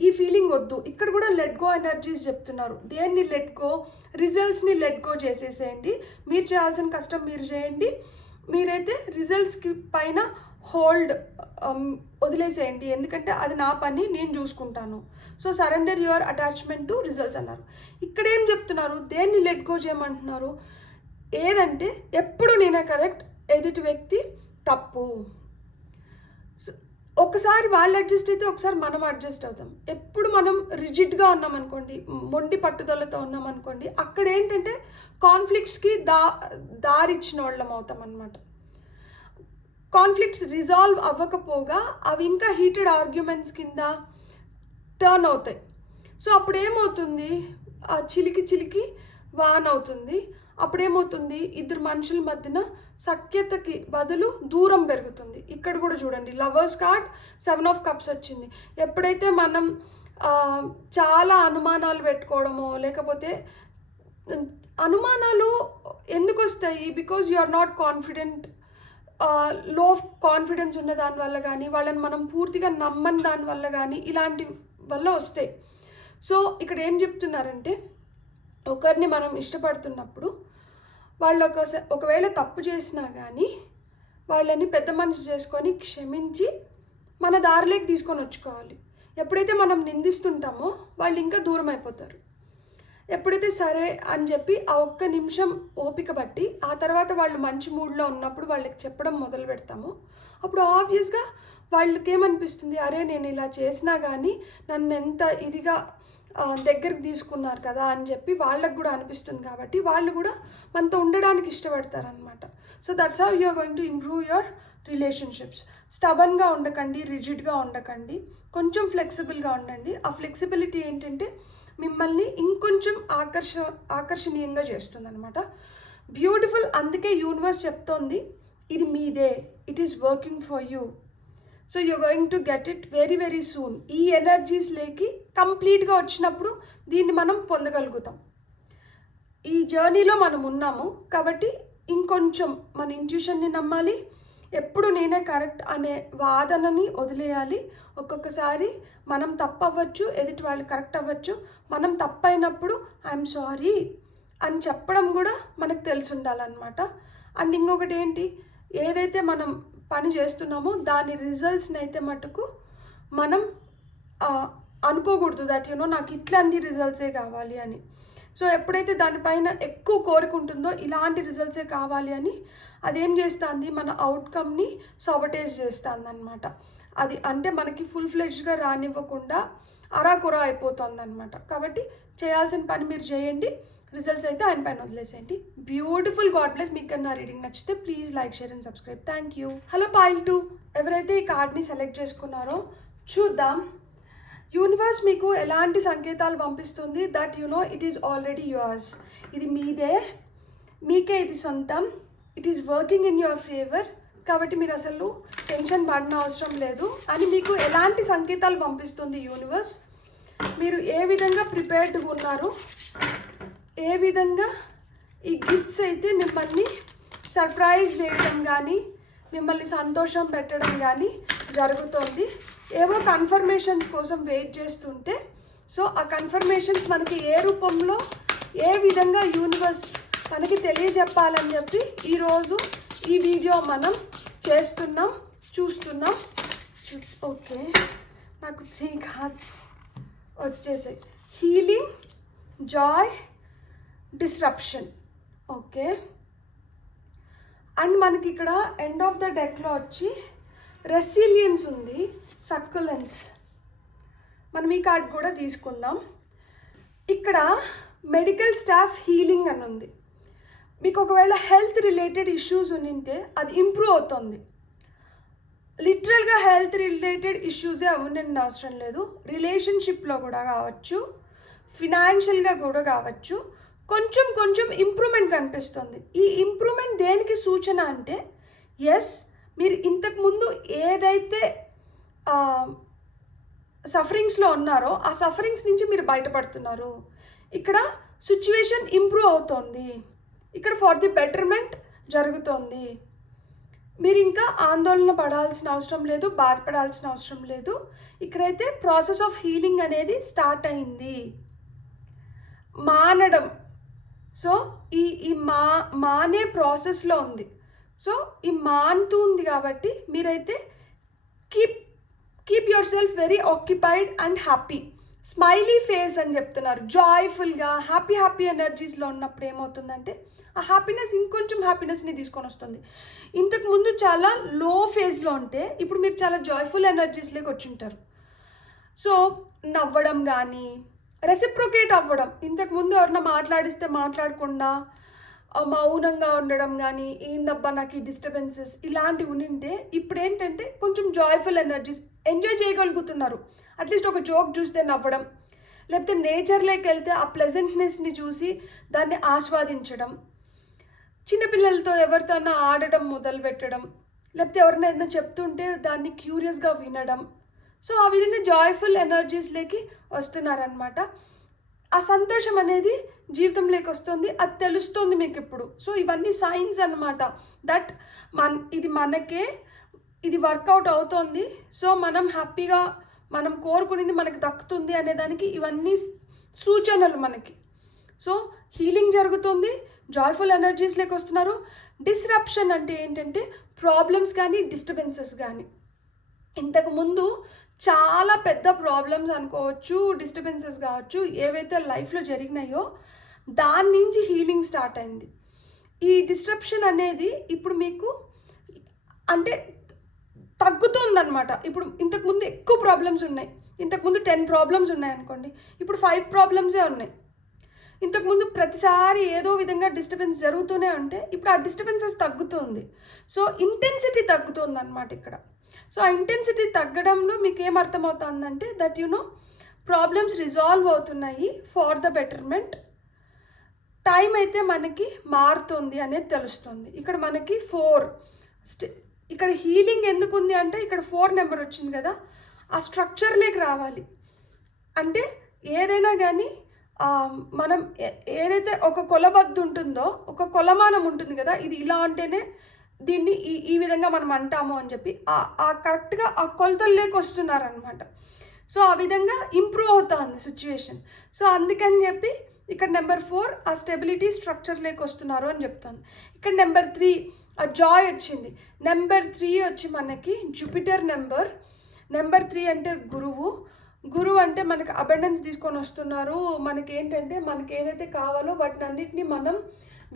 ఈ ఫీలింగ్ వద్దు. ఇక్కడ కూడా లెట్ గో ఎనర్జీస్ చెప్తున్నారు. దేన్ని లెట్ గో, రిజల్ట్స్ని let go చేసేసేయండి. మీరు చేయాల్సిన కష్టం మీరు చేయండి. మీరైతే రిజల్ట్స్కి పైన హోల్డ్ వదిలేసేయండి, ఎందుకంటే అది నా పని, నేను చూసుకుంటాను. So surrender your attachment to results అన్నారు. ఇక్కడ ఏం చెప్తున్నారు, దేన్ని లెట్ గో చేయమంటున్నారు, ఏదంటే ఎప్పుడు నేనే కరెక్ట్, ఎదుటి వ్యక్తి తప్పు. ఒకసారి వాళ్ళు అడ్జస్ట్ అయితే ఒకసారి మనం అడ్జస్ట్ అవుతాం. ఎప్పుడు మనం రిజిడ్గా ఉన్నామనుకోండి, మొండి పట్టుదలతో ఉన్నామనుకోండి, అక్కడ ఏంటంటే కాన్ఫ్లిక్ట్స్కి దారిచ్చిన వాళ్ళం అవుతాం అన్నమాట. కాన్ఫ్లిక్ట్స్ రిజాల్వ్ అవ్వకపోగా అవి ఇంకా హీటెడ్ ఆర్గ్యుమెంట్స్ కింద టర్న్ అవుతాయి. సో అప్పుడు ఏమవుతుంది, చిలికి వాన్ అవుతుంది. అప్పుడేమవుతుంది, ఇద్దరు మనుషుల మధ్యన సఖ్యతకి బదులు దూరం పెరుగుతుంది. ఇక్కడ కూడా చూడండి, లవర్స్ కార్డ్, 7 ఆఫ్ కప్స్ వచ్చింది. ఎప్పుడైతే మనం చాలా అనుమానాలు పెట్టుకోవడమో, లేకపోతే అనుమానాలు ఎందుకు వస్తాయి, because you are not confident, low confidence ఉన్న దానివల్ల కానీ, వాళ్ళని మనం పూర్తిగా నమ్మని దానివల్ల కానీ, ఇలాంటి వల్ల వస్తాయి. సో ఇక్కడ ఏం చెప్తున్నారంటే, ఒకరిని మనం ఇష్టపడుతున్నప్పుడు వాళ్ళు ఒకవేళ తప్పు చేసినా కానీ వాళ్ళని పెద్ద మనసు చేసుకొని క్షమించి మన దారిలోకి తీసుకొని వచ్చుకోవాలి. ఎప్పుడైతే మనం నిందిస్తుంటామో వాళ్ళు ఇంకా దూరం అయిపోతారు. ఎప్పుడైతే సరే అని చెప్పి ఆ ఒక్క నిమిషం ఓపిక బట్టి ఆ తర్వాత వాళ్ళు మంచి మూడ్లో ఉన్నప్పుడు వాళ్ళకి చెప్పడం మొదలు పెడతాము, అప్పుడు ఆబ్వియస్గా వాళ్ళకి ఏమనిపిస్తుంది, అరే నేను ఇలా చేసినా కానీ నన్ను ఎంత ఇదిగా దగ్గరికి తీసుకున్నారు కదా అని చెప్పి వాళ్ళకు కూడా అనిపిస్తుంది. కాబట్టి వాళ్ళు కూడా మనతో ఉండడానికి ఇష్టపడతారనమాట. So that's how you are going to improve your relationships. స్టబన్గా ఉండకండి, రిజిడ్గా ఉండకండి, కొంచెం ఫ్లెక్సిబుల్గా ఉండండి. ఆ ఫ్లెక్సిబిలిటీ ఏంటంటే మిమ్మల్ని ఇంకొంచెం ఆకర్షణీయంగా చేస్తుంది అనమాట. బ్యూటిఫుల్. అందుకే యూనివర్స్ చెప్తోంది, ఇది మీదే, it is working for you. So you're going to get it very very soon. ఈ ఎనర్జీస్ లేకి కంప్లీట్గా వచ్చినప్పుడు దీన్ని మనం పొందగలుగుతాం. ఈ జర్నీలో మనం ఉన్నాము కాబట్టి ఇంకొంచెం మన ఇంట్యూషన్ని నమ్మాలి. ఎప్పుడు నేనే కరెక్ట్ అనే వాదనని వదిలేయాలి. ఒక్కొక్కసారి మనం తప్పవచ్చు, ఎదుటి వాళ్ళు కరెక్ట్ అవ్వచ్చు. మనం తప్పైనప్పుడు ఐఎమ్ సారీ అని చెప్పడం కూడా మనకు తెలిసి ఉండాలన్నమాట. అండ్ ఇంకొకటి ఏంటి, ఏదైతే మనం పని చేస్తున్నామో దాని రిజల్ట్స్ని అయితే మటుకు మనం అనుకోకూడదు దట్ నాకు ఇట్లాంటి రిజల్ట్సే కావాలి అని. సో ఎప్పుడైతే దానిపైన ఎక్కువ కోరిక ఉంటుందో ఇలాంటి రిజల్ట్సే కావాలి అని, అదేం చేస్తుంది, మన అవుట్కమ్ని సాబటేజ్ చేస్తుంది అనమాట. అది అంటే మనకి ఫుల్ ఫ్లెడ్జ్గా రానివ్వకుండా అరాకొరా అయిపోతుంది అనమాట. కాబట్టి చేయాల్సిన పని మీరు చేయండి, రిజల్ట్స్ అయితే ఆయన పైన వదిలేసేయండి. బ్యూటిఫుల్. God bless. మీకు కన్నా రీడింగ్ నచ్చితే please like, share and subscribe. Thank you. Hello foil 2, ఎవరైతే ఈ కార్డ్ని సెలెక్ట్ చేసుకున్నారో చూద్దాం. యూనివర్స్ మీకు ఎలాంటి సంకేతాలు పంపిస్తుంది, that it is already yours. ఇది మీదే, మీకే ఇది సొంతం. It is working in your favour. కాబట్టి మీరు అసలు టెన్షన్ పడిన అవసరం లేదు అని మీకు ఎలాంటి సంకేతాలు పంపిస్తుంది యూనివర్స్. మీరు ఏ విధంగా ప్రిపేర్డ్గా ఉన్నారు, ఏ విధంగా ఈ గిఫ్ట్స్ అయితే మిమ్మల్ని సర్ప్రైజ్ చేయడం కానీ, మిమ్మల్ని సంతోషం పెట్టడం కానీ జరుగుతోంది. ఏవో కన్ఫర్మేషన్స్ కోసం వెయిట్ చేస్తుంటే, సో ఆ కన్ఫర్మేషన్స్ మనకి ఏ రూపంలో ఏ విధంగా యూనివర్స్ మనకి తెలియజెప్పాలని చెప్పి ఈరోజు ఈ వీడియో మనం చూస్తున్నాం. ఓకే, నాకు 3 కార్డ్స్ వచ్చేసాయి. Healing, Joy, disruption. Okay, and మనకి ఇక్కడ ఎండ్ ఆఫ్ ద డెక్లో వచ్చి రెసిలియన్స్ ఉంది, సక్యులెన్స్. మనం ఈ కార్డ్ కూడా తీసుకుందాం. ఇక్కడ మెడికల్ స్టాఫ్ హీలింగ్ అని ఉంది. మీకు ఒకవేళ హెల్త్ రిలేటెడ్ ఇష్యూస్ ఉంటే అది ఇంప్రూవ్ అవుతుంది. లిటరల్గా హెల్త్ రిలేటెడ్ ఇష్యూసే అవునండి అవసరం లేదు. రిలేషన్షిప్లో కూడా కావచ్చు, ఫినాన్షియల్గా కూడా కావచ్చు, కొంచెం ఇంప్రూవ్మెంట్ కనిపిస్తుంది. ఈ ఇంప్రూవ్మెంట్ దేనికి సూచన అంటే, ఎస్, మీరు ఇంతకుముందు ఏదైతే సఫరింగ్స్లో ఉన్నారో ఆ సఫరింగ్స్ నుంచి మీరు బయటపడుతున్నారు. ఇక్కడ సిచ్యువేషన్ ఇంప్రూవ్ అవుతోంది. ఇక్కడ ఫర్ ది బెటర్మెంట్ జరుగుతోంది. మీరు ఇంకా ఆందోళన పడాల్సిన అవసరం లేదు, బాధపడాల్సిన అవసరం లేదు. ఇక్కడైతే ప్రాసెస్ ఆఫ్ హీలింగ్ అనేది స్టార్ట్ అయింది. మానడం, సో ఈ మానే ప్రాసెస్లో ఉంది. సో ఈ మానుతూ ఉంది కాబట్టి మీరైతే keep your self very occupied and happy. Smiley face అని చెప్తున్నారు. జాయ్ఫుల్గా హ్యాపీ ఎనర్జీస్లో ఉన్నప్పుడు ఏమవుతుందంటే ఆ హ్యాపీనెస్ ఇంకొంచెం హ్యాపీనెస్ని తీసుకొని వస్తుంది. ఇంతకుముందు చాలా లో ఫేజ్లో ఉంటే ఇప్పుడు మీరు చాలా జాయ్ఫుల్ ఎనర్జీస్లోకి వచ్చింటారు. సో నవ్వడం కానీ, రెసిప్రొకేట్ అవ్వడం, ఇంతకుముందు ఎవరన్నా మాట్లాడిస్తే మాట్లాడకుండా మౌనంగా ఉండడం కానీ, ఏందబ్బా నాకు ఈ డిస్టర్బెన్సెస్ ఇలాంటివి ఉంటే ఇప్పుడు ఏంటంటే కొంచెం జాయ్ఫుల్ ఎనర్జీస్ ఎంజాయ్ చేయగలుగుతున్నారు. అట్లీస్ట్ ఒక జోక్ చూస్తే నవ్వడం, లేకపోతే నేచర్లోకి వెళ్తే ఆ ప్లెజెంట్నెస్ని చూసి దాన్ని ఆస్వాదించడం, చిన్నపిల్లలతో ఎవరితోనా ఆడడం మొదలు పెట్టడం, లేకపోతే ఎవరైనా ఏదైనా చెప్తుంటే దాన్ని క్యూరియస్గా వినడం. సో ఆ విధంగా జాయ్ఫుల్ ఎనర్జీస్లోకి వస్తున్నారనమాట. ఆ సంతోషం అనేది జీవితంలోకి వస్తుంది, అది తెలుస్తుంది మీకు ఇప్పుడు. సో ఇవన్నీ సైన్స్ అనమాట దట్ ఇది వర్కౌట్ అవుతోంది. సో మనం హ్యాపీగా మనం కోరుకునేది మనకి దక్కుతుంది అనేదానికి ఇవన్నీ సూచనలు మనకి. సో హీలింగ్ జరుగుతుంది, జాయ్ఫుల్ ఎనర్జీస్లోకి వస్తున్నారు. డిస్రప్షన్ అంటే ఏంటంటే ప్రాబ్లమ్స్ కానీ, డిస్టర్బెన్సెస్ కానీ, ఇంతకుముందు చాలా పెద్ద ప్రాబ్లమ్స్ అనుకోవచ్చు, డిస్టర్బెన్సెస్ కావచ్చు, ఏవైతే లైఫ్లో జరిగినాయో దాని నుంచి హీలింగ్ స్టార్ట్ అయింది. ఈ డిస్టర్బెన్స్ అనేది ఇప్పుడు మీకు అంటే తగ్గుతుందన్నమాట. ఇప్పుడు ఇంతకుముందు ఎక్కువ ప్రాబ్లమ్స్ ఉన్నాయి. ఇంతకుముందు 10 ప్రాబ్లమ్స్ ఉన్నాయనుకోండి, ఇప్పుడు 5 ప్రాబ్లమ్సే ఉన్నాయి. ఇంతకుముందు ప్రతిసారి ఏదో విధంగా డిస్టర్బెన్స్ జరుగుతూనే ఉంటే ఇప్పుడు ఆ డిస్టర్బెన్సెస్ తగ్గుతుంది. సో ఇంటెన్సిటీ తగ్గుతుంది అనమాట ఇక్కడ. సో ఆ ఇంటెన్సిటీ తగ్గడంలో మీకు ఏమర్థమవుతుందంటే దట్ ప్రాబ్లమ్స్ రిజాల్వ్ అవుతున్నాయి ఫార్ ద బెటర్మెంట్. టైం అయితే మనకి మారుతుంది అనేది తెలుస్తుంది. ఇక్కడ మనకి 4 ఇక్కడ హీలింగ్ ఎందుకు ఉంది అంటే ఇక్కడ 4 నెంబర్ వచ్చింది కదా, ఆ స్ట్రక్చర్లోకి రావాలి. అంటే ఏదైనా కానీ మనం ఏదైతే ఒక కొలబద్దు ఉంటుందో, ఒక కొలమానం ఉంటుంది కదా, ఇది ఇలా అంటేనే దీన్ని ఈ విధంగా మనం అంటాము అని చెప్పి ఆ కరెక్ట్గా ఆ కొలతల్లోకి వస్తున్నారనమాట. సో ఆ విధంగా ఇంప్రూవ్ అవుతుంది సిచ్యువేషన్. సో అందుకని చెప్పి ఇక్కడ నెంబర్ 4 ఆ స్టెబిలిటీ స్ట్రక్చర్లోకి వస్తున్నారు అని చెప్తాను. ఇక్కడ నెంబర్ 3 ఆ జాయ్ వచ్చింది. నెంబర్ 3 వచ్చి మనకి జూపిటర్ నెంబర్. నెంబర్ 3 అంటే గురువు అంటే మనకి అబండెన్స్ తీసుకొని వస్తున్నారు. మనకి ఏంటంటే మనకి ఏదైతే కావాలో వాటిని అన్నిటినీ మనం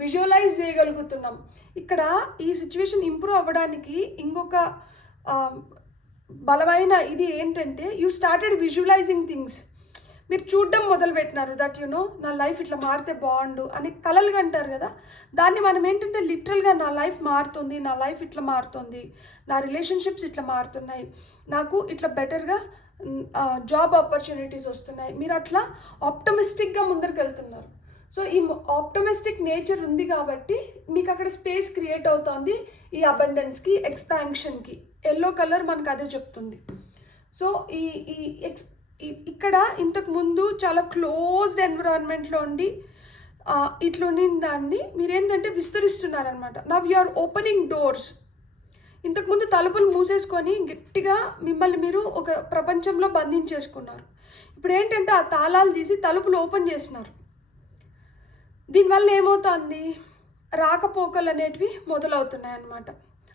విజువలైజ్ చేయగలుగుతున్నాం. ఇక్కడ ఈ సిచ్యువేషన్ ఇంప్రూవ్ అవ్వడానికి ఇంకొక బలమైన ఇది ఏంటంటే యూ స్టార్టెడ్ విజువలైజింగ్ థింగ్స్. మీరు చూడడం మొదలుపెట్టినారు దట్ నా లైఫ్ ఇట్లా మారితే బాగుండు అని కలలుగా అంటారు కదా, దాన్ని మనం ఏంటంటే లిటరల్గా నా లైఫ్ మారుతుంది, నా లైఫ్ ఇట్లా మారుతుంది, నా రిలేషన్షిప్స్ ఇట్లా మారుతున్నాయి, నాకు ఇట్లా బెటర్గా జాబ్ ఆపర్చునిటీస్ వస్తున్నాయి. మీరు అట్లా ఆప్టమిస్టిక్గా ముందరికి వెళ్తున్నారు. సో ఈ ఆప్టమిస్టిక్ నేచర్ ఉంది కాబట్టి మీకు అక్కడ స్పేస్ క్రియేట్ అవుతుంది ఈ అబండెన్స్కి, ఎక్స్పాన్షన్కి. ఎల్లో కలర్ మనకు అదే చెప్తుంది. సో ఇక్కడ ఇంతకు ముందు చాలా క్లోజ్డ్ ఎన్విరాన్మెంట్లో ఉండి ఇట్లా ఉండిన దాన్ని మీరేంటంటే విస్తరిస్తున్నారనమాట. Now you are opening doors. ఇంతకుముందు తలుపులు మూసేసుకొని గట్టిగా మిమ్మల్ని మీరు ఒక ప్రపంచంలో బంధించేసుకున్నారు. ఇప్పుడు ఏంటంటే ఆ తాళాలు తీసి తలుపులు ఓపెన్ చేసినారు. దీనివల్ల ఏమవుతుంది, రాకపోకలు అనేటివి మొదలవుతున్నాయి అన్నమాట.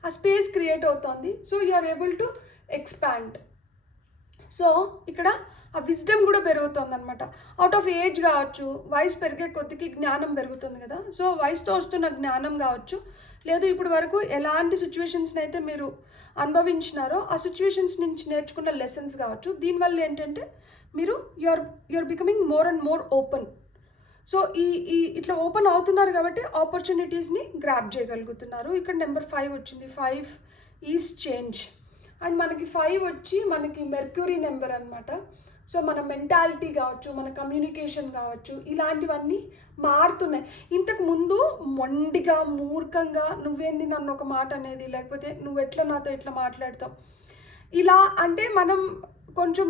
ఆ స్పేస్ క్రియేట్ అవుతుంది. So you are able to expand. So ఇక్కడ ఆ విజ్డమ్ కూడా పెరుగుతుంది అనమాట. అవుట్ ఆఫ్ ఏజ్ కావచ్చు, వయసు పెరిగే కొద్దికి జ్ఞానం పెరుగుతుంది కదా. సో వయసుతో వస్తున్న జ్ఞానం కావచ్చు, లేదు ఇప్పుడు వరకు ఎలాంటి సిచ్యువేషన్స్ని అయితే మీరు అనుభవించినారో ఆ సిచ్యువేషన్స్ నుంచి నేర్చుకున్న లెసన్స్ కావచ్చు. దీనివల్ల ఏంటంటే మీరు you are becoming more and more open. So ఈ ఇట్లా ఓపెన్ అవుతున్నారు కాబట్టి ఆపర్చునిటీస్ని గ్రాప్ చేయగలుగుతున్నారు. ఇక్కడ నెంబర్ 5 వచ్చింది. 5 ఈజ్ చేంజ్. అండ్ మనకి 5 వచ్చి మనకి మెర్క్యూరీ నెంబర్ అనమాట. సో మన మెంటాలిటీ కావచ్చు, మన కమ్యూనికేషన్ కావచ్చు, ఇలాంటివన్నీ మారుతున్నాయి. ఇంతకు ముందు మొండిగా మూర్ఖంగా నువ్వేంది నన్ను ఒక మాట అనేది, లేకపోతే నువ్వు ఎట్లా నాతో ఎట్లా మాట్లాడతావు, ఇలా అంటే మనం కొంచెం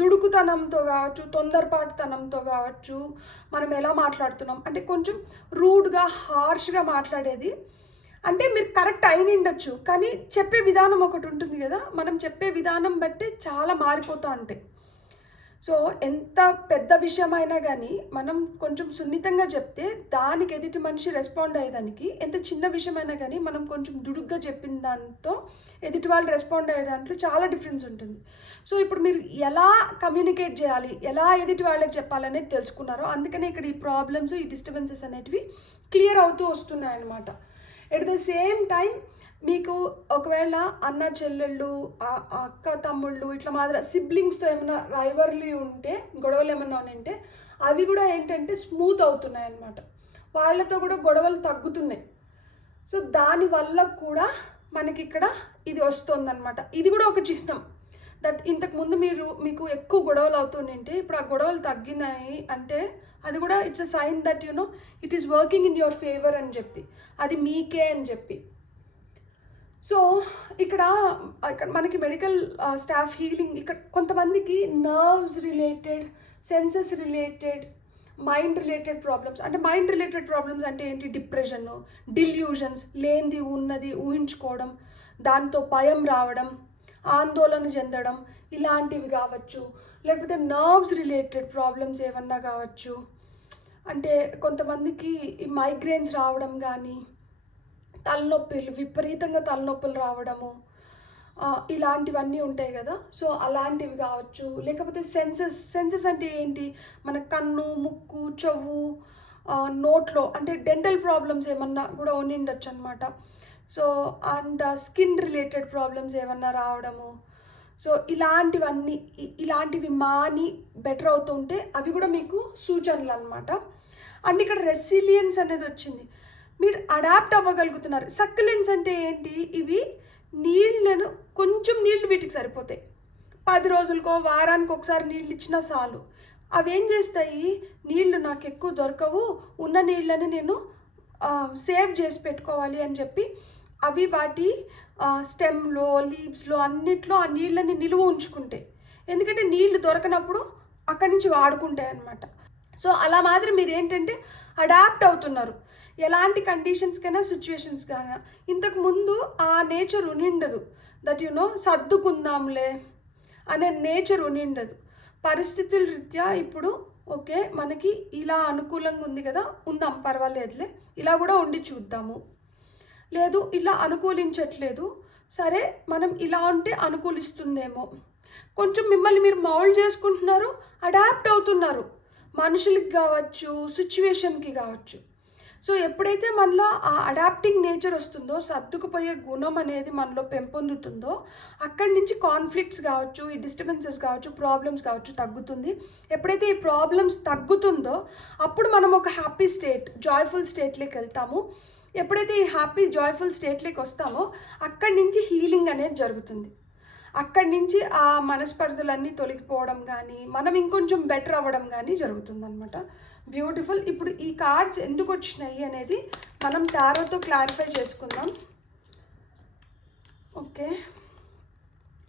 దుడుకుతనంతో కావచ్చు, తొందరపాటుతనంతో కావచ్చు, మనం ఎలా మాట్లాడుతున్నాం అంటే కొంచెం రూడ్గా హార్ష్గా మాట్లాడేది. అంటే మీరు కరెక్ట్ అయిన ఉండొచ్చు, కానీ చెప్పే విధానం ఒకటి ఉంటుంది కదా, మనం చెప్పే విధానం బట్టి చాలా మారిపోతూ ఉంటాయి. సో ఎంత పెద్ద విషయం అయినా కానీ మనం కొంచెం సున్నితంగా చెప్తే దానికి ఎదుటి మనిషి రెస్పాండ్ అయ్యేదానికి, ఎంత చిన్న విషయం అయినా కానీ మనం కొంచెం దుడుగ్గా చెప్పిన దాంతో ఎదుటి వాళ్ళు రెస్పాండ్ అయ్యే దాంట్లో చాలా డిఫరెన్స్ ఉంటుంది. సో ఇప్పుడు మీరు ఎలా కమ్యూనికేట్ చేయాలి, ఎలా ఎదుటి వాళ్ళకి చెప్పాలనేది తెలుసుకున్నారో, అందుకనే ఇక్కడ ఈ ప్రాబ్లమ్స్, ఈ డిస్టర్బెన్సెస్ అనేటివి క్లియర్ అవుతూ వస్తున్నాయి అన్నమాట. ఎట్ ద సేమ్ టైం మీకు ఒకవేళ అన్న చెల్లెళ్ళు, అక్క తమ్ముళ్ళు ఇట్లా మాదిరి సిబ్లింగ్స్తో ఏమైనా రైవర్లీ ఉంటే, గొడవలు ఏమైనా ఉంటే అవి కూడా ఏంటంటే స్మూత్ అవుతున్నాయి అన్నమాట. వాళ్ళతో కూడా గొడవలు తగ్గుతున్నాయి. సో దానివల్ల కూడా మనకి ఇక్కడ ఇది వస్తుందన్నమాట. ఇది కూడా ఒక చిహ్నం దట్ ఇంతకుముందు మీకు ఎక్కువ గొడవలు అవుతుంటే ఇప్పుడు ఆ గొడవలు తగ్గినాయి అంటే అది కూడా it's a sign that you know it is working in your favour అని చెప్పి, అది మీకే అని చెప్పి. సో ఇక్కడ మనకి మెడికల్ స్టాఫ్ హీలింగ్, ఇక్కడ కొంతమందికి nerves related, senses related, mind related problems. అంటే మైండ్ రిలేటెడ్ ప్రాబ్లమ్స్ అంటే ఏంటి, డిప్రెషన్, డిల్యూషన్స్, లేనిది ఉన్నది ఊహించుకోవడం, దాంతో భయం రావడం, ఆందోళన చెందడం, ఇలాంటివి కావచ్చు. లేకపోతే నర్వ్స్ రిలేటెడ్ ప్రాబ్లమ్స్ ఏమన్నా కావచ్చు. అంటే కొంతమందికి ఈ మైగ్రేన్స్ రావడం కానీ, తలనొప్పులు, విపరీతంగా తలనొప్పులు రావడము, ఇలాంటివన్నీ ఉంటాయి కదా. సో అలాంటివి కావచ్చు. లేకపోతే సెన్సెస్ అంటే ఏంటి, మన కన్ను, ముక్కు, చెవు, నోట్లో అంటే డెంటల్ ప్రాబ్లమ్స్ ఏమన్నా కూడా ఉండిండొచ్చు అనమాట. So and skin related problems ఏమన్నా రావడము. సో ఇలాంటివి మాని బెటర్ అవుతుంటే అవి కూడా మీకు సూచనలు అనమాట. అండ్ ఇక్కడ రెసిలియన్స్ అనేది వచ్చింది, మీరు అడాప్ట్ అవ్వగలుగుతున్నారు. సక్యులెన్స్ అంటే ఏంటి, ఇవి నీళ్ళను, కొంచెం నీళ్ళు వీటికి సరిపోతాయి. 10 రోజులకో వారానికి ఒకసారి నీళ్ళు ఇచ్చినా చాలు. అవి ఏం చేస్తాయి, నీళ్ళు నాకు ఎక్కువ దొరకవు, ఉన్న నీళ్ళని నేను సేవ్ చేసి పెట్టుకోవాలి అని చెప్పి అవి వాటి స్టెమ్లో, లీవ్స్లో అన్నిట్లో ఆ నీళ్ళని నిలువ ఉంచుకుంటాయి. ఎందుకంటే నీళ్లు దొరకనప్పుడు అక్కడి నుంచి వాడుకుంటాయి అన్నమాట. సో అలా మాదిరి మీరు ఏంటంటే అడాప్ట్ అవుతున్నారు ఎలాంటి కండిషన్స్కైనా, సిచ్యువేషన్స్కైనా. ఇంతకుముందు ఆ నేచర్ ఉనిండదు, దట్ యు నో సర్దుకుందాంలే అనే నేచర్ ఉనిండదు. పరిస్థితుల రీత్యా ఇప్పుడు ఓకే మనకి ఇలా అనుకూలంగా ఉంది కదా, ఉందాం పర్వాలేదులే, ఇలా కూడా ఉండి చూద్దాము. లేదు ఇలా అనుకూలించట్లేదు, సరే మనం ఇలా ఉంటే అనుకూలిస్తుందేమో. కొంచెం మిమ్మల్ని మీరు మౌల్డ్ చేసుకుంటున్నారు, అడాప్ట్ అవుతున్నారు, మనుషులకి కావచ్చు, సిచ్యువేషన్కి కావచ్చు. సో ఎప్పుడైతే మనలో ఆ అడాప్టింగ్ నేచర్ వస్తుందో, సర్దుకుపోయే గుణం అనేది మనలో పెంపొందుతుందో, అక్కడి నుంచి కాన్ఫ్లిక్ట్స్ కావచ్చు, ఈ డిస్టర్బెన్సెస్ కావచ్చు, ప్రాబ్లమ్స్ కావచ్చు తగ్గుతుంది. ఎప్పుడైతే ఈ ప్రాబ్లమ్స్ తగ్గుతుందో అప్పుడు మనం ఒక హ్యాపీ స్టేట్, జాయ్ఫుల్ స్టేట్లోకి వెళ్తాము. ఎప్పుడైతే ఈ హ్యాపీ జాయ్ఫుల్ స్టేట్లోకి వస్తామో అక్కడి నుంచి హీలింగ్ అనేది జరుగుతుంది. అక్కడి నుంచి ఆ మనస్పర్ధలన్నీ తొలగిపోవడం కానీ, మనం ఇంకొంచెం బెటర్ అవ్వడం కానీ జరుగుతుందన్నమాట. బ్యూటిఫుల్. ఇప్పుడు ఈ కార్డ్స్ ఎందుకు వచ్చినాయి అనేది మనం టారోతో క్లారిఫై చేసుకుందాం. ఓకే,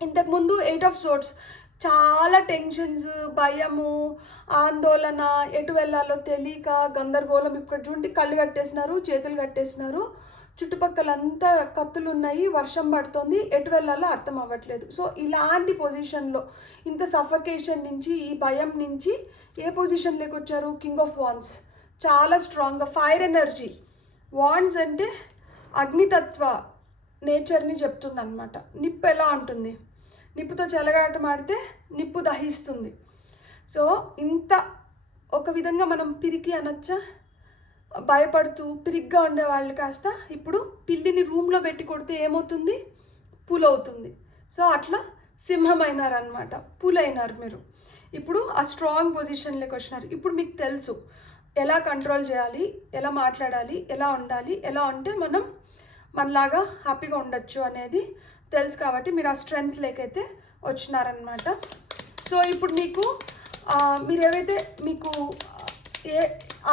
ఇంతకుముందు 8 ఆఫ్ సోర్డ్స్, చాలా టెన్షన్స్, భయము, ఆందోళన, ఎటు వెళ్ళాలో తెలియక గందరగోళం. ఇక్కడ చూడండి, కళ్ళు కట్టేసినారు, చేతులు కట్టేసినారు, చుట్టుపక్కలంతా కత్తులు ఉన్నాయి, వర్షం పడుతుంది, ఎటు వెళ్ళాలో అర్థం అవ్వట్లేదు. సో ఇలాంటి పొజిషన్లో, ఇంత సఫకేషన్ నుంచి, ఈ భయం నుంచి ఏ పొజిషన్లోకి వచ్చారు, కింగ్ ఆఫ్ వాన్స్, చాలా స్ట్రాంగ్గా ఫైర్ ఎనర్జీ. వాండ్స్ అంటే అగ్నితత్వ నేచర్ని చెప్తుంది అనమాట. నిప్పు ఎలా ఉంటుంది, నిప్పుతో చెలగాటం ఆడితే నిప్పు దహిస్తుంది. సో ఇంత ఒక విధంగా మనం పిరికి అనొచ్చా, భయపడుతూ పిరిగ్గా ఉండేవాళ్ళు కాస్త ఇప్పుడు పిల్లిని రూమ్లో పెట్టి కొడితే ఏమవుతుంది, పూలవుతుంది. సో అట్లా సింహమైనారనమాట, పూలైనారు మీరు. ఇప్పుడు ఆ స్ట్రాంగ్ పొజిషన్లోకి వచ్చినారు. ఇప్పుడు మీకు తెలుసు ఎలా కంట్రోల్ చేయాలి, ఎలా మాట్లాడాలి, ఎలా ఉండాలి, ఎలా ఉంటే మనం మనలాగా హ్యాపీగా ఉండొచ్చు అనేది తెలుసు. కాబట్టి మీరు ఆ స్ట్రెంగ్త్ లేకైతే వచ్చినారనమాట. సో ఇప్పుడు మీకు మీరు ఏవైతే మీకు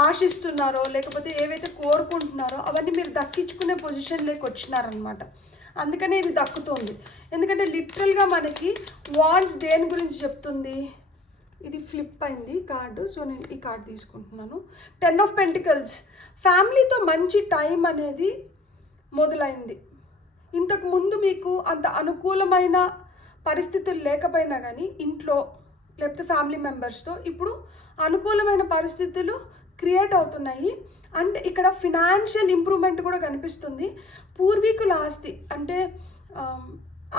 ఆశిస్తున్నారో లేకపోతే ఏవైతే కోరుకుంటున్నారో అవన్నీ మీరు దక్కించుకునే పొజిషన్లోకి వచ్చినారనమాట. అందుకనే ఇది దక్కుతుంది. ఎందుకంటే లిటరల్గా మనకి వాండ్స్ దేని గురించి చెప్తుంది, ఇది ఫ్లిప్ అయింది కార్డు. సో నేను ఈ కార్డు తీసుకుంటున్నాను. 10 ఆఫ్ పెంటికల్స్, ఫ్యామిలీతో మంచి టైం అనేది మొదలైంది. ఇంతకు ముందు మీకు అంత అనుకూలమైన పరిస్థితులు లేకపోయినా కానీ ఇంట్లో లేకపోతే ఫ్యామిలీ మెంబర్స్తో ఇప్పుడు అనుకూలమైన పరిస్థితులు క్రియేట్ అవుతున్నాయి. అండ్ ఇక్కడ ఫినాన్షియల్ ఇంప్రూవ్మెంట్ కూడా కనిపిస్తుంది. పూర్వీకుల ఆస్తి అంటే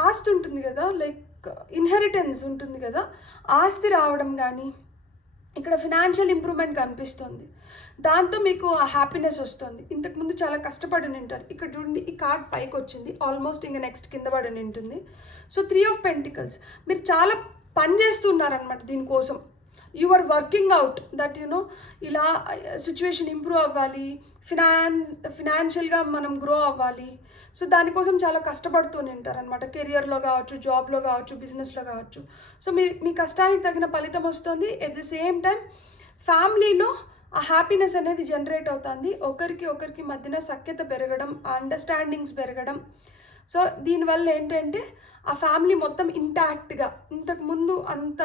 ఆస్తి ఉంటుంది కదా, లైక్ ఇన్హెరిటెన్స్ ఉంటుంది కదా, ఆస్తి రావడం కానీ ఇక్కడ ఫినాన్షియల్ ఇంప్రూవ్మెంట్ కనిపిస్తుంది. దాంతో మీకు ఆ హ్యాపీనెస్ వస్తుంది. ఇంతకుముందు చాలా కష్టపడి ఉంటారు. ఇక్కడ చూడండి ఈ కార్డ్ పైకి వచ్చింది, ఆల్మోస్ట్ ఇంకా నెక్స్ట్ కింద పడి ఉంటుంది. సో 3 ఆఫ్ పెంటికల్స్, మీరు చాలా పని చేస్తున్నారనమాట దీనికోసం. You are working out that ఇలా సిచ్యువేషన్ ఇంప్రూవ్ అవ్వాలి, ఫినాన్షియల్గా మనం గ్రో అవ్వాలి. సో దానికోసం చాలా కష్టపడుతూనే ఉంటారనమాట. కెరియర్లో కావచ్చు, జాబ్లో కావచ్చు, బిజినెస్లో కావచ్చు. సో మీ కష్టానికి తగిన ఫలితం వస్తుంది. ఎట్ ది సేమ్ టైం ఫ్యామిలీలో ఆ హ్యాపీనెస్ అనేది జనరేట్ అవుతుంది. ఒకరికి మధ్యన సఖ్యత పెరగడం, అండర్స్టాండింగ్స్ పెరగడం. సో దీనివల్ల ఏంటంటే ఆ ఫ్యామిలీ మొత్తం ఇంటాక్ట్గా, ఇంతకుముందు అంత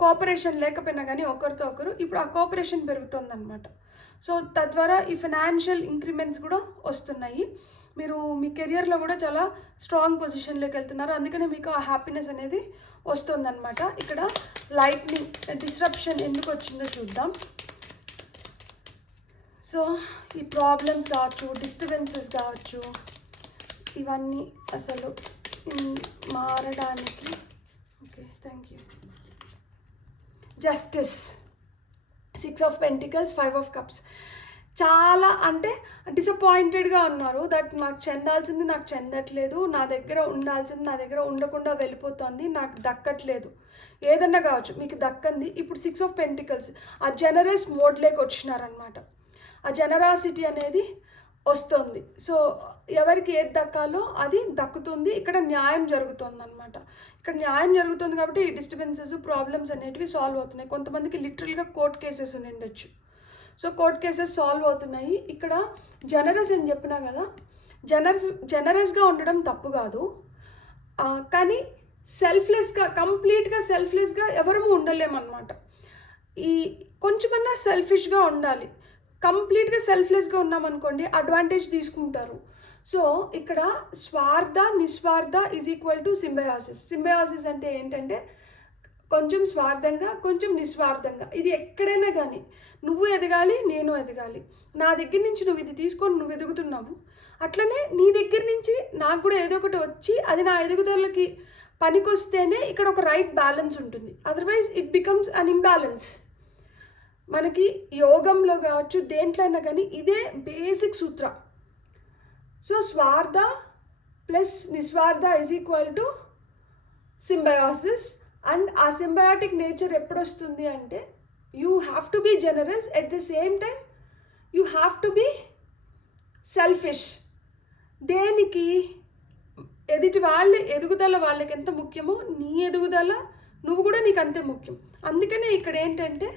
కోఆపరేషన్ లేకపోయినా కానీ ఒకరితో ఒకరు, ఇప్పుడు ఆ కోఆపరేషన్ పెరుగుతుందన్నమాట. సో తద్వారా ఈ ఫినాన్షియల్ ఇంక్రిమెంట్స్ కూడా వస్తున్నాయి. మీరు మీ కెరియర్లో కూడా చాలా స్ట్రాంగ్ పొజిషన్లోకి వెళ్తున్నారు. అందుకనే మీకు ఆ హ్యాపీనెస్ అనేది వస్తుందన్నమాట. ఇక్కడ లైట్నింగ్ డిస్రప్షన్ ఎందుకు వచ్చిందో చూద్దాం. సో ఈ ప్రాబ్లమ్స్ కావచ్చు, డిస్టర్బెన్సెస్ కావచ్చు, ఇవన్నీ అసలు మారడానికి. Okay, thank you. Justice, 6 of pentacles, 5 of cups. చాలా అంటే డిసప్పాయింటెడ్గా ఉన్నారు. దట్ నాకు చెందాల్సింది నాకు చెందట్లేదు, నా దగ్గర ఉండాల్సింది నా దగ్గర ఉండకుండా వెళ్ళిపోతుంది, నాకు దక్కట్లేదు. ఏదన్నా కావచ్చు మీకు దక్కంది. ఇప్పుడు 6 ఆఫ్ పెంటికల్స్, ఆ జనరస్ మోడ్లోకి వచ్చినారనమాట. ఆ జనరాసిటీ అనేది వస్తుంది. సో ఎవరికి ఏది దక్కాలో అది దక్కుతుంది. ఇక్కడ న్యాయం జరుగుతుంది అనమాట. ఇక్కడ న్యాయం జరుగుతుంది కాబట్టి ఈ డిస్టర్బెన్సెస్, ప్రాబ్లమ్స్ అనేటివి సాల్వ్ అవుతున్నాయి. కొంతమందికి లిటరల్గా కోర్ట్ కేసెస్ ఉండొచ్చు. సో కోర్ట్ కేసెస్ సాల్వ్ అవుతున్నాయి. ఇక్కడ జనరస్ అని చెప్పినా కదా, జనరస్గా ఉండడం తప్పు కాదు, కానీ సెల్ఫ్లెస్గా, కంప్లీట్గా సెల్ఫ్లెస్గా ఎవరము ఉండలేమన్నమాట. ఈ కొంచెమన్నా సెల్ఫిష్గా ఉండాలి. కంప్లీట్గా సెల్ఫ్లెస్గా ఉన్నామనుకోండి అడ్వాంటేజ్ తీసుకుంటారు. సో ఇక్కడ స్వార్థ నిస్వార్థ is equal to Symbiosis. Symbiosis అంటే ఏంటంటే కొంచెం స్వార్థంగా, కొంచెం నిస్వార్థంగా. ఇది ఎక్కడైనా కానీ నువ్వు ఎదగాలి, నేను ఎదగాలి. నా దగ్గర నుంచి నువ్వు ఇది తీసుకొని నువ్వు ఎదుగుతున్నావు, అట్లనే నీ దగ్గర నుంచి నాకు కూడా ఏదో ఒకటి వచ్చి అది నా ఎదుగుదలకి పనికొస్తేనే ఇక్కడ ఒక రైట్ బ్యాలెన్స్ ఉంటుంది. Otherwise it becomes an imbalance. మనకి యోగంలో కావచ్చు, దేంట్లో అయినా కానీ ఇదే బేసిక్ సూత్ర. సో స్వార్థ ప్లస్ నిస్వార్థ is equal to symbiosis. And ఆ సింబయాటిక్ నేచర్ ఎప్పుడు వస్తుంది అంటే you have to be generous, at the same time you have to be selfish. దేనికి ఎదుటి వాళ్ళ ఎదుగుదల వాళ్ళకి ఎంత ముఖ్యమో నీ ఎదుగుదల నువ్వు కూడా నీకు అంతే ముఖ్యం. అందుకనే ఇక్కడ ఏంటంటే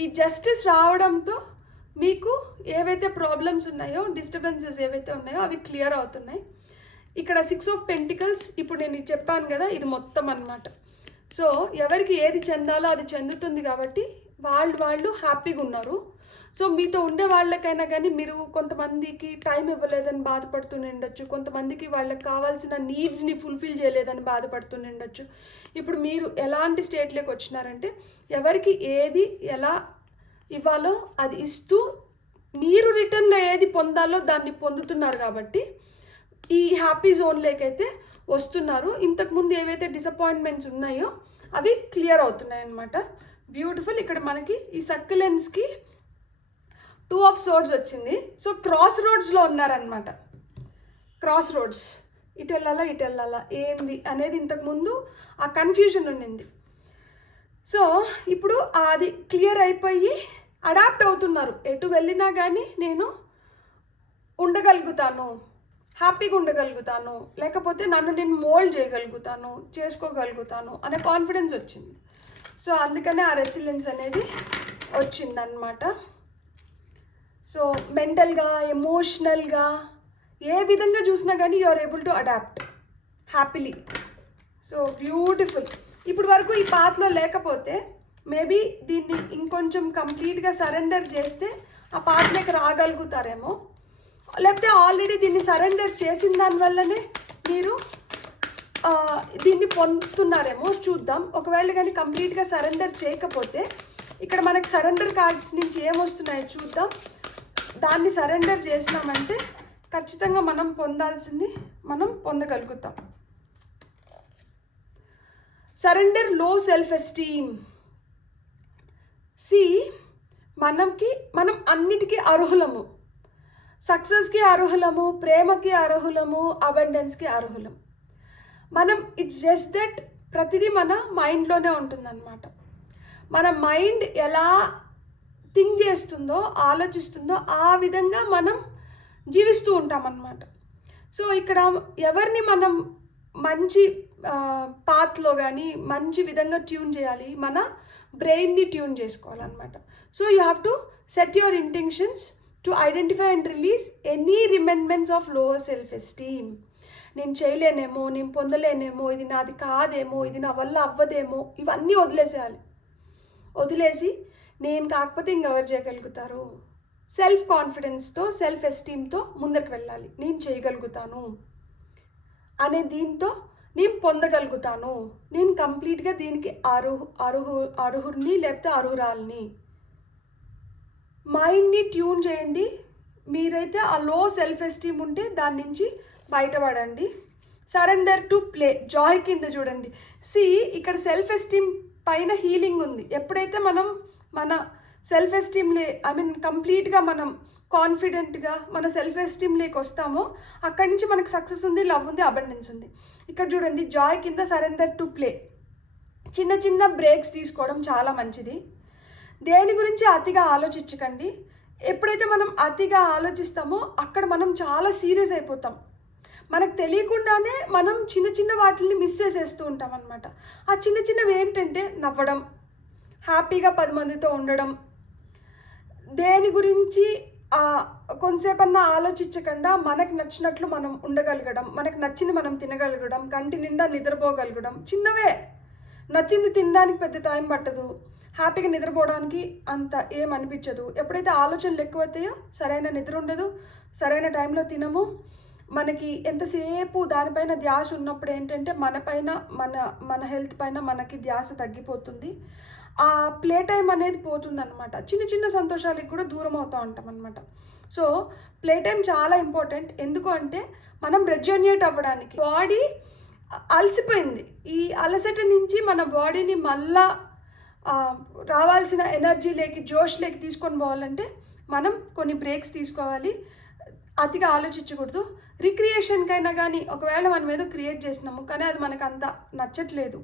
ఈ జస్టిస్ రావడంతో మీకు ఏవైతే ప్రాబ్లమ్స్ ఉన్నాయో, డిస్టర్బెన్సెస్ ఏవైతే ఉన్నాయో అవి క్లియర్ అవుతున్నాయి. ఇక్కడ 6 ఆఫ్ పెంటికల్స్, ఇప్పుడు నేను చెప్పాను కదా ఇది మొత్తం అన్నమాట. సో ఎవరికి ఏది చెందాలో అది చెందుతుంది కాబట్టి వాళ్ళు హ్యాపీగా ఉన్నారు. సో మీతో ఉండే వాళ్ళకైనా కానీ మీరు కొంతమందికి టైం ఇవ్వలేదని బాధపడుతూనే ఉండొచ్చు, కొంతమందికి వాళ్ళకి కావాల్సిన నీడ్స్ని ఫుల్ఫిల్ చేయలేదని బాధపడుతూనే ఉండొచ్చు. ఇప్పుడు మీరు ఎలాంటి స్టేట్లోకి వచ్చినారంటే ఎవరికి ఏది ఎలా ఇవ్వాలో అది ఇస్తూ మీరు రిటర్న్లో ఏది పొందాలో దాన్ని పొందుతున్నారు కాబట్టి ఈ హ్యాపీ జోన్లోకైతే వస్తున్నారు. ఇంతకుముందు ఏవైతే డిసప్పాయింట్మెంట్స్ ఉన్నాయో అవి క్లియర్ అవుతున్నాయి అన్నమాట. బ్యూటిఫుల్. ఇక్కడ మనకి ఈ సక్యులెన్స్కి 2 ఆఫ్ సోర్డ్స్ వచ్చింది. సో క్రాస్ రోడ్స్లో ఉన్నారనమాట. క్రాస్ రోడ్స్, ఇటు వెళ్ళాలా ఏంది అనేది ఇంతకుముందు ఆ కన్ఫ్యూజన్ ఉండింది. సో ఇప్పుడు అది క్లియర్ అయిపోయి అడాప్ట్ అవుతున్నారు. ఎటు వెళ్ళినా కానీ నేను ఉండగలుగుతాను, హ్యాపీగా ఉండగలుగుతాను, లేకపోతే నన్ను నేను మోల్డ్ చేయగలుగుతాను, చేసుకోగలుగుతాను అనే కాన్ఫిడెన్స్ వచ్చింది. సో అందుకనే ఆ రెసిలియన్స్ అనేది వచ్చిందనమాట. సో మెంటల్గా, ఎమోషనల్గా ఏ విధంగా చూసినా కానీ you are able to adapt happily. So beautiful. ఇప్పుడు వరకు ఈ పాత్లో లేకపోతే మేబీ దీన్ని ఇంకొంచెం కంప్లీట్గా సరెండర్ చేస్తే ఆ పాత్లోకి రాగలుగుతారేమో, లేకపోతే ఆల్రెడీ దీన్ని సరెండర్ చేసిన దానివల్లనే మీరు దీన్ని పొందుతున్నారేమో చూద్దాం. ఒకవేళ కానీ కంప్లీట్గా సరెండర్ చేయకపోతే ఇక్కడ మనకి సరెండర్ కార్డ్స్ నుంచి ఏమొస్తున్నాయో చూద్దాం. దాన్ని సరెండర్ చేసినామంటే ఖచ్చితంగా మనం పొందాల్సింది మనం పొందగలుగుతాం. సరెండర్ లో సెల్ఫ్ ఎస్టీమ్. మనం అన్నిటికీ అర్హులము. సక్సెస్కి అర్హులము, ప్రేమకి అర్హులము, అబండెన్స్కి అర్హులం. మనం ఇట్స్ జస్ట్ దట్ ప్రతిదీ మన మైండ్లోనే ఉంటుందన్నమాట. మన మైండ్ ఎలా థింక్ చేస్తుందో, ఆలోచిస్తుందో ఆ విధంగా మనం జీవిస్తూ ఉంటామన్నమాట. సో ఇక్కడ ఎవరిని మనం మంచి పాత్లో కానీ మంచి విధంగా ట్యూన్ చేయాలి, మన బ్రెయిన్ని ట్యూన్ చేసుకోవాలన్నమాట. So you have to set your intentions to identify and release any remembrance of lower self esteem. నేను చేయలేనేమో, నేను పొందలేనేమో, ఇది నాది కాదేమో, ఇది నా వల్ల అవ్వదేమో, ఇవన్నీ వదిలేసేయాలి. వదిలేసి నేను కాకపోతే ఇంకెవరు చేయగలుగుతారు, సెల్ఫ్ కాన్ఫిడెన్స్తో, సెల్ఫ్ ఎస్టీమ్తో ముందరికి వెళ్ళాలి. నేను చేయగలుగుతాను అనే దీంతో నేను పొందగలుగుతాను, నేను కంప్లీట్గా దీనికి అర్హుడిని లేకపోతే అర్హురాల్ని. మైండ్ని ట్యూన్ చేయండి. మీరైతే ఆ లో సెల్ఫ్ ఎస్టీమ్ ఉంటే దాని నుంచి బయటపడండి. సరెండర్ టు ప్లే, జాయ్ కింద చూడండి. ఇక్కడ సెల్ఫ్ ఎస్టీమ్ పైన హీలింగ్ ఉంది. ఎప్పుడైతే మనం మన సెల్ఫ్ ఎస్టీమ్లే కంప్లీట్గా మనం కాన్ఫిడెంట్గా మన సెల్ఫ్ ఎస్టీమ్లోకి వస్తామో అక్కడి నుంచి మనకు సక్సెస్ ఉంది, లవ్ ఉంది, అబండెన్స్ ఉంది. ఇక్కడ చూడండి జాయ్ కింద సరెండర్ టు ప్లే. చిన్న చిన్న బ్రేక్స్ తీసుకోవడం చాలా మంచిది. దేని గురించి అతిగా ఆలోచించకండి. ఎప్పుడైతే మనం అతిగా ఆలోచిస్తామో అక్కడ మనం చాలా సీరియస్ అయిపోతాం. మనకు తెలియకుండానే మనం చిన్న చిన్న వాటిని మిస్ చేసేస్తూ ఉంటాం అన్నమాట. ఆ చిన్న చిన్నవి ఏంటంటే నవ్వడం, హ్యాపీగా 10 మందితో ఉండడం, దేని గురించి కొంతసేపన్నా ఆలోచించకుండా మనకు నచ్చినట్లు మనం ఉండగలగడం, మనకు నచ్చింది మనం తినగలగడం, కంటి నిండా నిద్రపోగలగడం. చిన్నవే, నచ్చింది తినడానికి పెద్ద టైం పట్టదు, హ్యాపీగా నిద్రపోవడానికి అంత ఏమనిపించదు. ఎప్పుడైతే ఆలోచనలు ఎక్కువైతాయో సరైన నిద్ర ఉండదు, సరైన టైంలో తినము. మనకి ఎంతసేపు దానిపైన ధ్యాస ఉన్నప్పుడు ఏంటంటే మన హెల్త్ పైన మనకి ధ్యాస తగ్గిపోతుంది. ఆ ప్లే టైం అనేది పోతుందన్నమాట. చిన్న చిన్న సంతోషాలకు కూడా దూరం అవుతూ ఉంటాం అనమాట. సో ప్లే టైం చాలా ఇంపార్టెంట్. ఎందుకు అంటే మనం రెజ్యూనేట్ అవ్వడానికి. బాడీ అలసిపోయింది. ఈ అలసట నుంచి మన బాడీని మళ్ళా రావాల్సిన ఎనర్జీలోకి, జోష్లోకి తీసుకొని పోవాలంటే మనం కొన్ని బ్రేక్స్ తీసుకోవాలి. అతిగా ఆలోచించకూడదు. రిక్రియేషన్కైనా కానీ ఒకవేళ మనం ఏదో క్రియేట్ చేసినాము కానీ అది మనకు అంత నచ్చట్లేదు,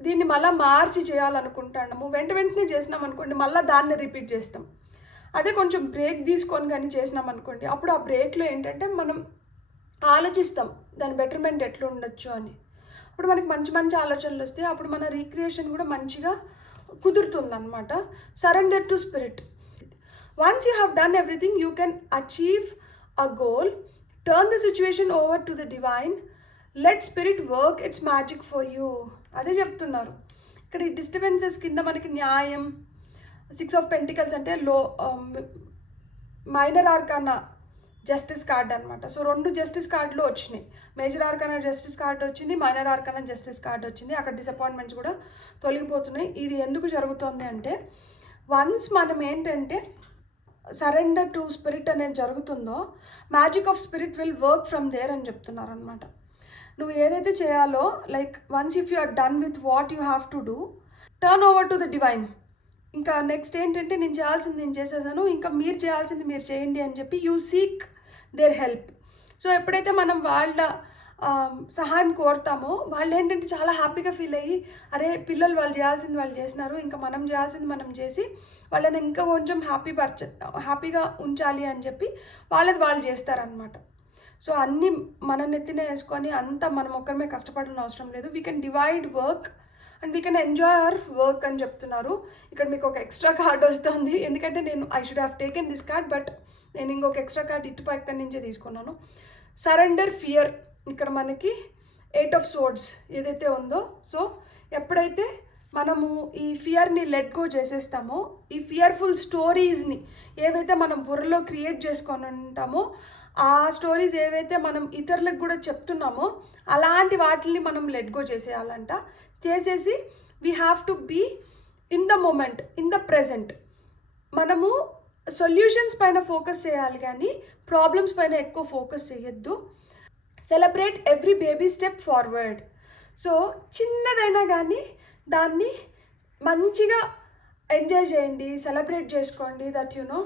దీన్ని మళ్ళీ మార్చి చేయాలనుకుంటున్నాము, వెంటనే చేసినాం అనుకోండి మళ్ళీ దాన్ని రిపీట్ చేస్తాం. అదే కొంచెం బ్రేక్ తీసుకొని కానీ చేసినాం అనుకోండి, అప్పుడు ఆ బ్రేక్లో ఏంటంటే మనం ఆలోచిస్తాం దాని బెటర్మెంట్ ఎట్లా ఉండొచ్చు అని. అప్పుడు మనకి మంచి మంచి ఆలోచనలు వస్తాయి. అప్పుడు మన రీక్రియేషన్ కూడా మంచిగా కుదురుతుందన్నమాట. Surrender to spirit. Once you have done everything, you can achieve a goal. Turn the situation over to the divine. Let spirit work its magic for you. అదే చెప్తున్నారు ఇక్కడ. ఈ డిస్టర్బెన్సెస్ కింద మనకి న్యాయం, 6 ఆఫ్ పెంటికల్స్ అంటే మైనర్ ఆర్కానా జస్టిస్ కార్డ్ అనమాట. So 2 justice కార్డులు వచ్చినాయి. మేజర్ ఆర్కానా జస్టిస్ కార్డు వచ్చింది, మైనర్ ఆర్కానా జస్టిస్ కార్డు వచ్చింది. అక్కడ డిసప్పాయింట్మెంట్స్ కూడా తొలగిపోతున్నాయి. ఇది ఎందుకు జరుగుతుంది అంటే వన్స్ మనం ఏంటంటే సరెండర్ టు స్పిరిట్ అనేది జరుగుతుందో magic of spirit will work from there అని చెప్తున్నారు అనమాట. నువ్వు ఏదైతే చేయాలో like once if you are done with what you have to do, turn over to the divine. ఇంకా నెక్స్ట్ ఏంటంటే నేను చేయాల్సింది నేను చేసేసాను, ఇంకా మీరు చేయాల్సింది మీరు చేయండి అని చెప్పి you seek their help. So ఎప్పుడైతే మనం వాళ్ళ సహాయం కోరుతామో వాళ్ళు ఏంటంటే చాలా హ్యాపీగా ఫీల్ అయ్యి అరే పిల్లలు వాళ్ళు చేయాల్సింది వాళ్ళు చేసినారు, ఇంకా మనం చేయాల్సింది మనం చేసి వాళ్ళని ఇంకా కొంచెం హ్యాపీగా ఉంచాలి అని చెప్పి వాళ్ళది వాళ్ళు చేస్తారనమాట. సో అన్నీ మన నెత్తిన వేసుకొని అంతా మనం ఒక్కరిమే కష్టపడిన అవసరం లేదు. We can divide work and we can enjoy hour work అని చెప్తున్నారు. ఇక్కడ మీకు ఒక ఎక్స్ట్రా కార్డ్ వస్తుంది, ఎందుకంటే నేను I should have taken this card, but నేను ఇంకొక ఎక్స్ట్రా కార్డ్ ఇటు పక్కన నుంచే తీసుకున్నాను. Surrender fear. ఇక్కడ మనకి 8 of Swords ఏదైతే ఉందో, సో ఎప్పుడైతే మనము ఈ ఫియర్ని లెట్ గో చేసేస్తామో, ఈ ఫియర్ఫుల్ స్టోరీస్ని ఏవైతే మనం బుర్రలో క్రియేట్ చేసుకొని ఉంటామో, ఆ స్టోరీస్ ఏవైతే మనం ఇతరులకు కూడా చెప్తున్నామో అలాంటి వాటిని మనం లెట్ గో చేసేయాలంట. చేసేసి we have to be in the moment, in the present. మనము సొల్యూషన్స్ పైన ఫోకస్ చేయాలి కానీ ప్రాబ్లమ్స్ పైన ఎక్కువ ఫోకస్ చేయొద్దు. Celebrate every baby step forward. So చిన్నదైనా కానీ దాన్ని మంచిగా ఎంజాయ్ చేయండి, సెలబ్రేట్ చేసుకోండి. దట్ నో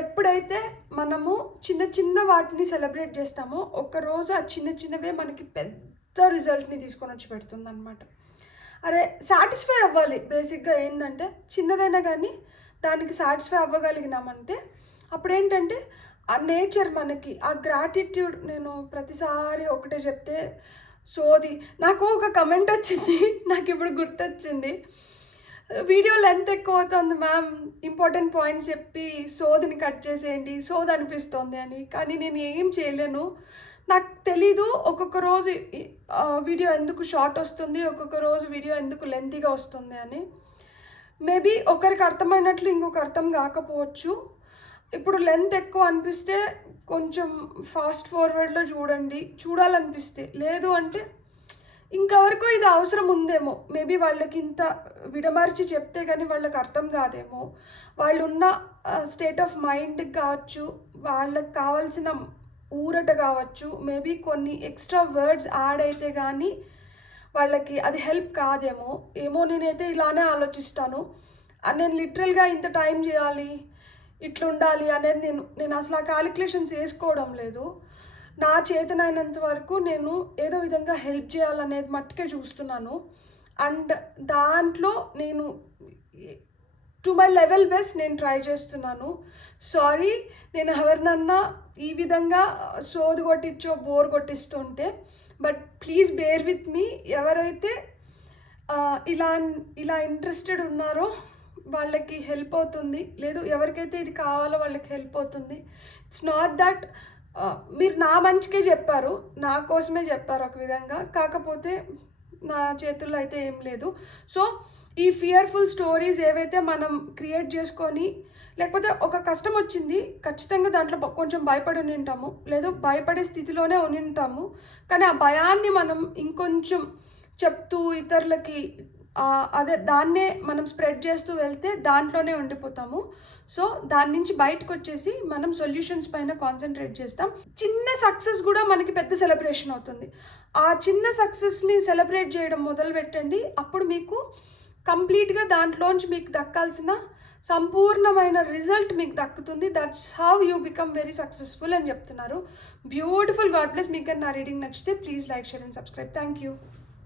ఎప్పుడైతే మనము చిన్న చిన్న వాటిని సెలబ్రేట్ చేస్తామో ఒక్కరోజు ఆ చిన్న చిన్నవే మనకి పెద్ద రిజల్ట్ని తీసుకొని వచ్చి పెడుతుంది అనమాట. అరే సాటిస్ఫై అవ్వాలి. బేసిక్గా ఏంటంటే చిన్నదైనా కానీ దానికి సాటిస్ఫై అవ్వగలిగినామంటే అప్పుడు ఏంటంటే ఆ నేచర్ మనకి ఆ గ్రాటిట్యూడ్. నేను ప్రతిసారి ఒకటే చెప్తే సోది. నాకు ఒక కమెంట్ వచ్చింది, నాకు ఇప్పుడు గుర్తొచ్చింది, వీడియో లెంత్ ఎక్కువ అవుతుంది మ్యామ్, ఇంపార్టెంట్ పాయింట్స్ చెప్పి సోదిని కట్ చేసేయండి, సోది అనిపిస్తుంది అని. కానీ నేను ఏం చేయలేను, నాకు తెలీదు ఒక్కొక్క రోజు వీడియో ఎందుకు షార్ట్ వస్తుంది, ఒక్కొక్క రోజు వీడియో ఎందుకు లెంతీగా వస్తుంది అని. మేబీ ఒకరికి అర్థమైనట్లు ఇంకొక అర్థం కాకపోవచ్చు. ఇప్పుడు లెంత్ ఎక్కువ అనిపిస్తే కొంచెం ఫాస్ట్ ఫార్వర్డ్లో చూడండి, చూడాలనిపిస్తే. లేదు అంటే ఇంకెవరికో ఇది అవసరం ఉందేమో, మేబీ వాళ్ళకి ఇంత విడమర్చి చెప్తే కానీ వాళ్ళకి అర్థం కాదేమో, వాళ్ళు ఉన్న స్టేట్ ఆఫ్ మైండ్కి కావచ్చు, వాళ్ళకి కావాల్సిన ఊరట కావచ్చు, మేబీ కొన్ని ఎక్స్ట్రా వర్డ్స్ యాడ్ అయితే కానీ వాళ్ళకి అది హెల్ప్ కాదేమో. ఏమో నేనైతే ఇలానే ఆలోచిస్తాను. నేను లిటరల్గా ఇంత టైం చేయాలి, ఇట్లా ఉండాలి అనేది నేను అసలు ఆ క్యాలిక్యులేషన్స్ వేసుకోవడం లేదు. నా చేతనైనంత వరకు నేను ఏదో విధంగా హెల్ప్ చేయాలనేది మట్టుకే చూస్తున్నాను. అండ్ దాంట్లో నేను టు మై లెవెల్ బెస్ట్ నేను ట్రై చేస్తున్నాను. సారీ నేను ఎవరినన్నా ఈ విధంగా సోది కొట్టించో బోర్ కొట్టిస్తుంటే, but please bear with me. ఎవరైతే ఇలా ఇంట్రెస్టెడ్ ఉన్నారో వాళ్ళకి హెల్ప్ అవుతుంది, లేదు ఎవరికైతే ఇది కావాలో వాళ్ళకి హెల్ప్ అవుతుంది. ఇట్స్ నాట్ దట్ మీరు నా మంచికే చెప్పారు, నా కోసమే చెప్పారు ఒక విధంగా, కాకపోతే నా చేతుల్లో అయితే ఏం లేదు. సో ఈ ఫియర్ఫుల్ స్టోరీస్ ఏవైతే మనం క్రియేట్ చేసుకొని, లేకపోతే ఒక కష్టం వచ్చింది ఖచ్చితంగా దాంట్లో కొంచెం భయపడి ఉంటాము, లేదు భయపడే స్థితిలోనే ఉంటాము, కానీ ఆ భయాన్ని మనం ఇంకొంచెం చెప్తూ ఇతరులకి దాన్నే మనం స్ప్రెడ్ చేస్తూ వెళ్తే దాంట్లోనే ఉండిపోతాము. సో దాని నుంచి బయటకు వచ్చేసి మనం సొల్యూషన్స్ పైన కాన్సన్ట్రేట్ చేస్తాం. చిన్న సక్సెస్ కూడా మనకి పెద్ద సెలబ్రేషన్ అవుతుంది. ఆ చిన్న సక్సెస్ని సెలబ్రేట్ చేయడం మొదలు పెట్టండి. అప్పుడు మీకు కంప్లీట్గా దాంట్లోంచి మీకు దక్కాల్సిన సంపూర్ణమైన రిజల్ట్ మీకు దక్కుతుంది. That's how you become very successful అని చెప్తున్నారు. బ్యూటిఫుల్. God bless. మీకు నా రీడింగ్ నచ్చితే please like, share and subscribe. Thank you.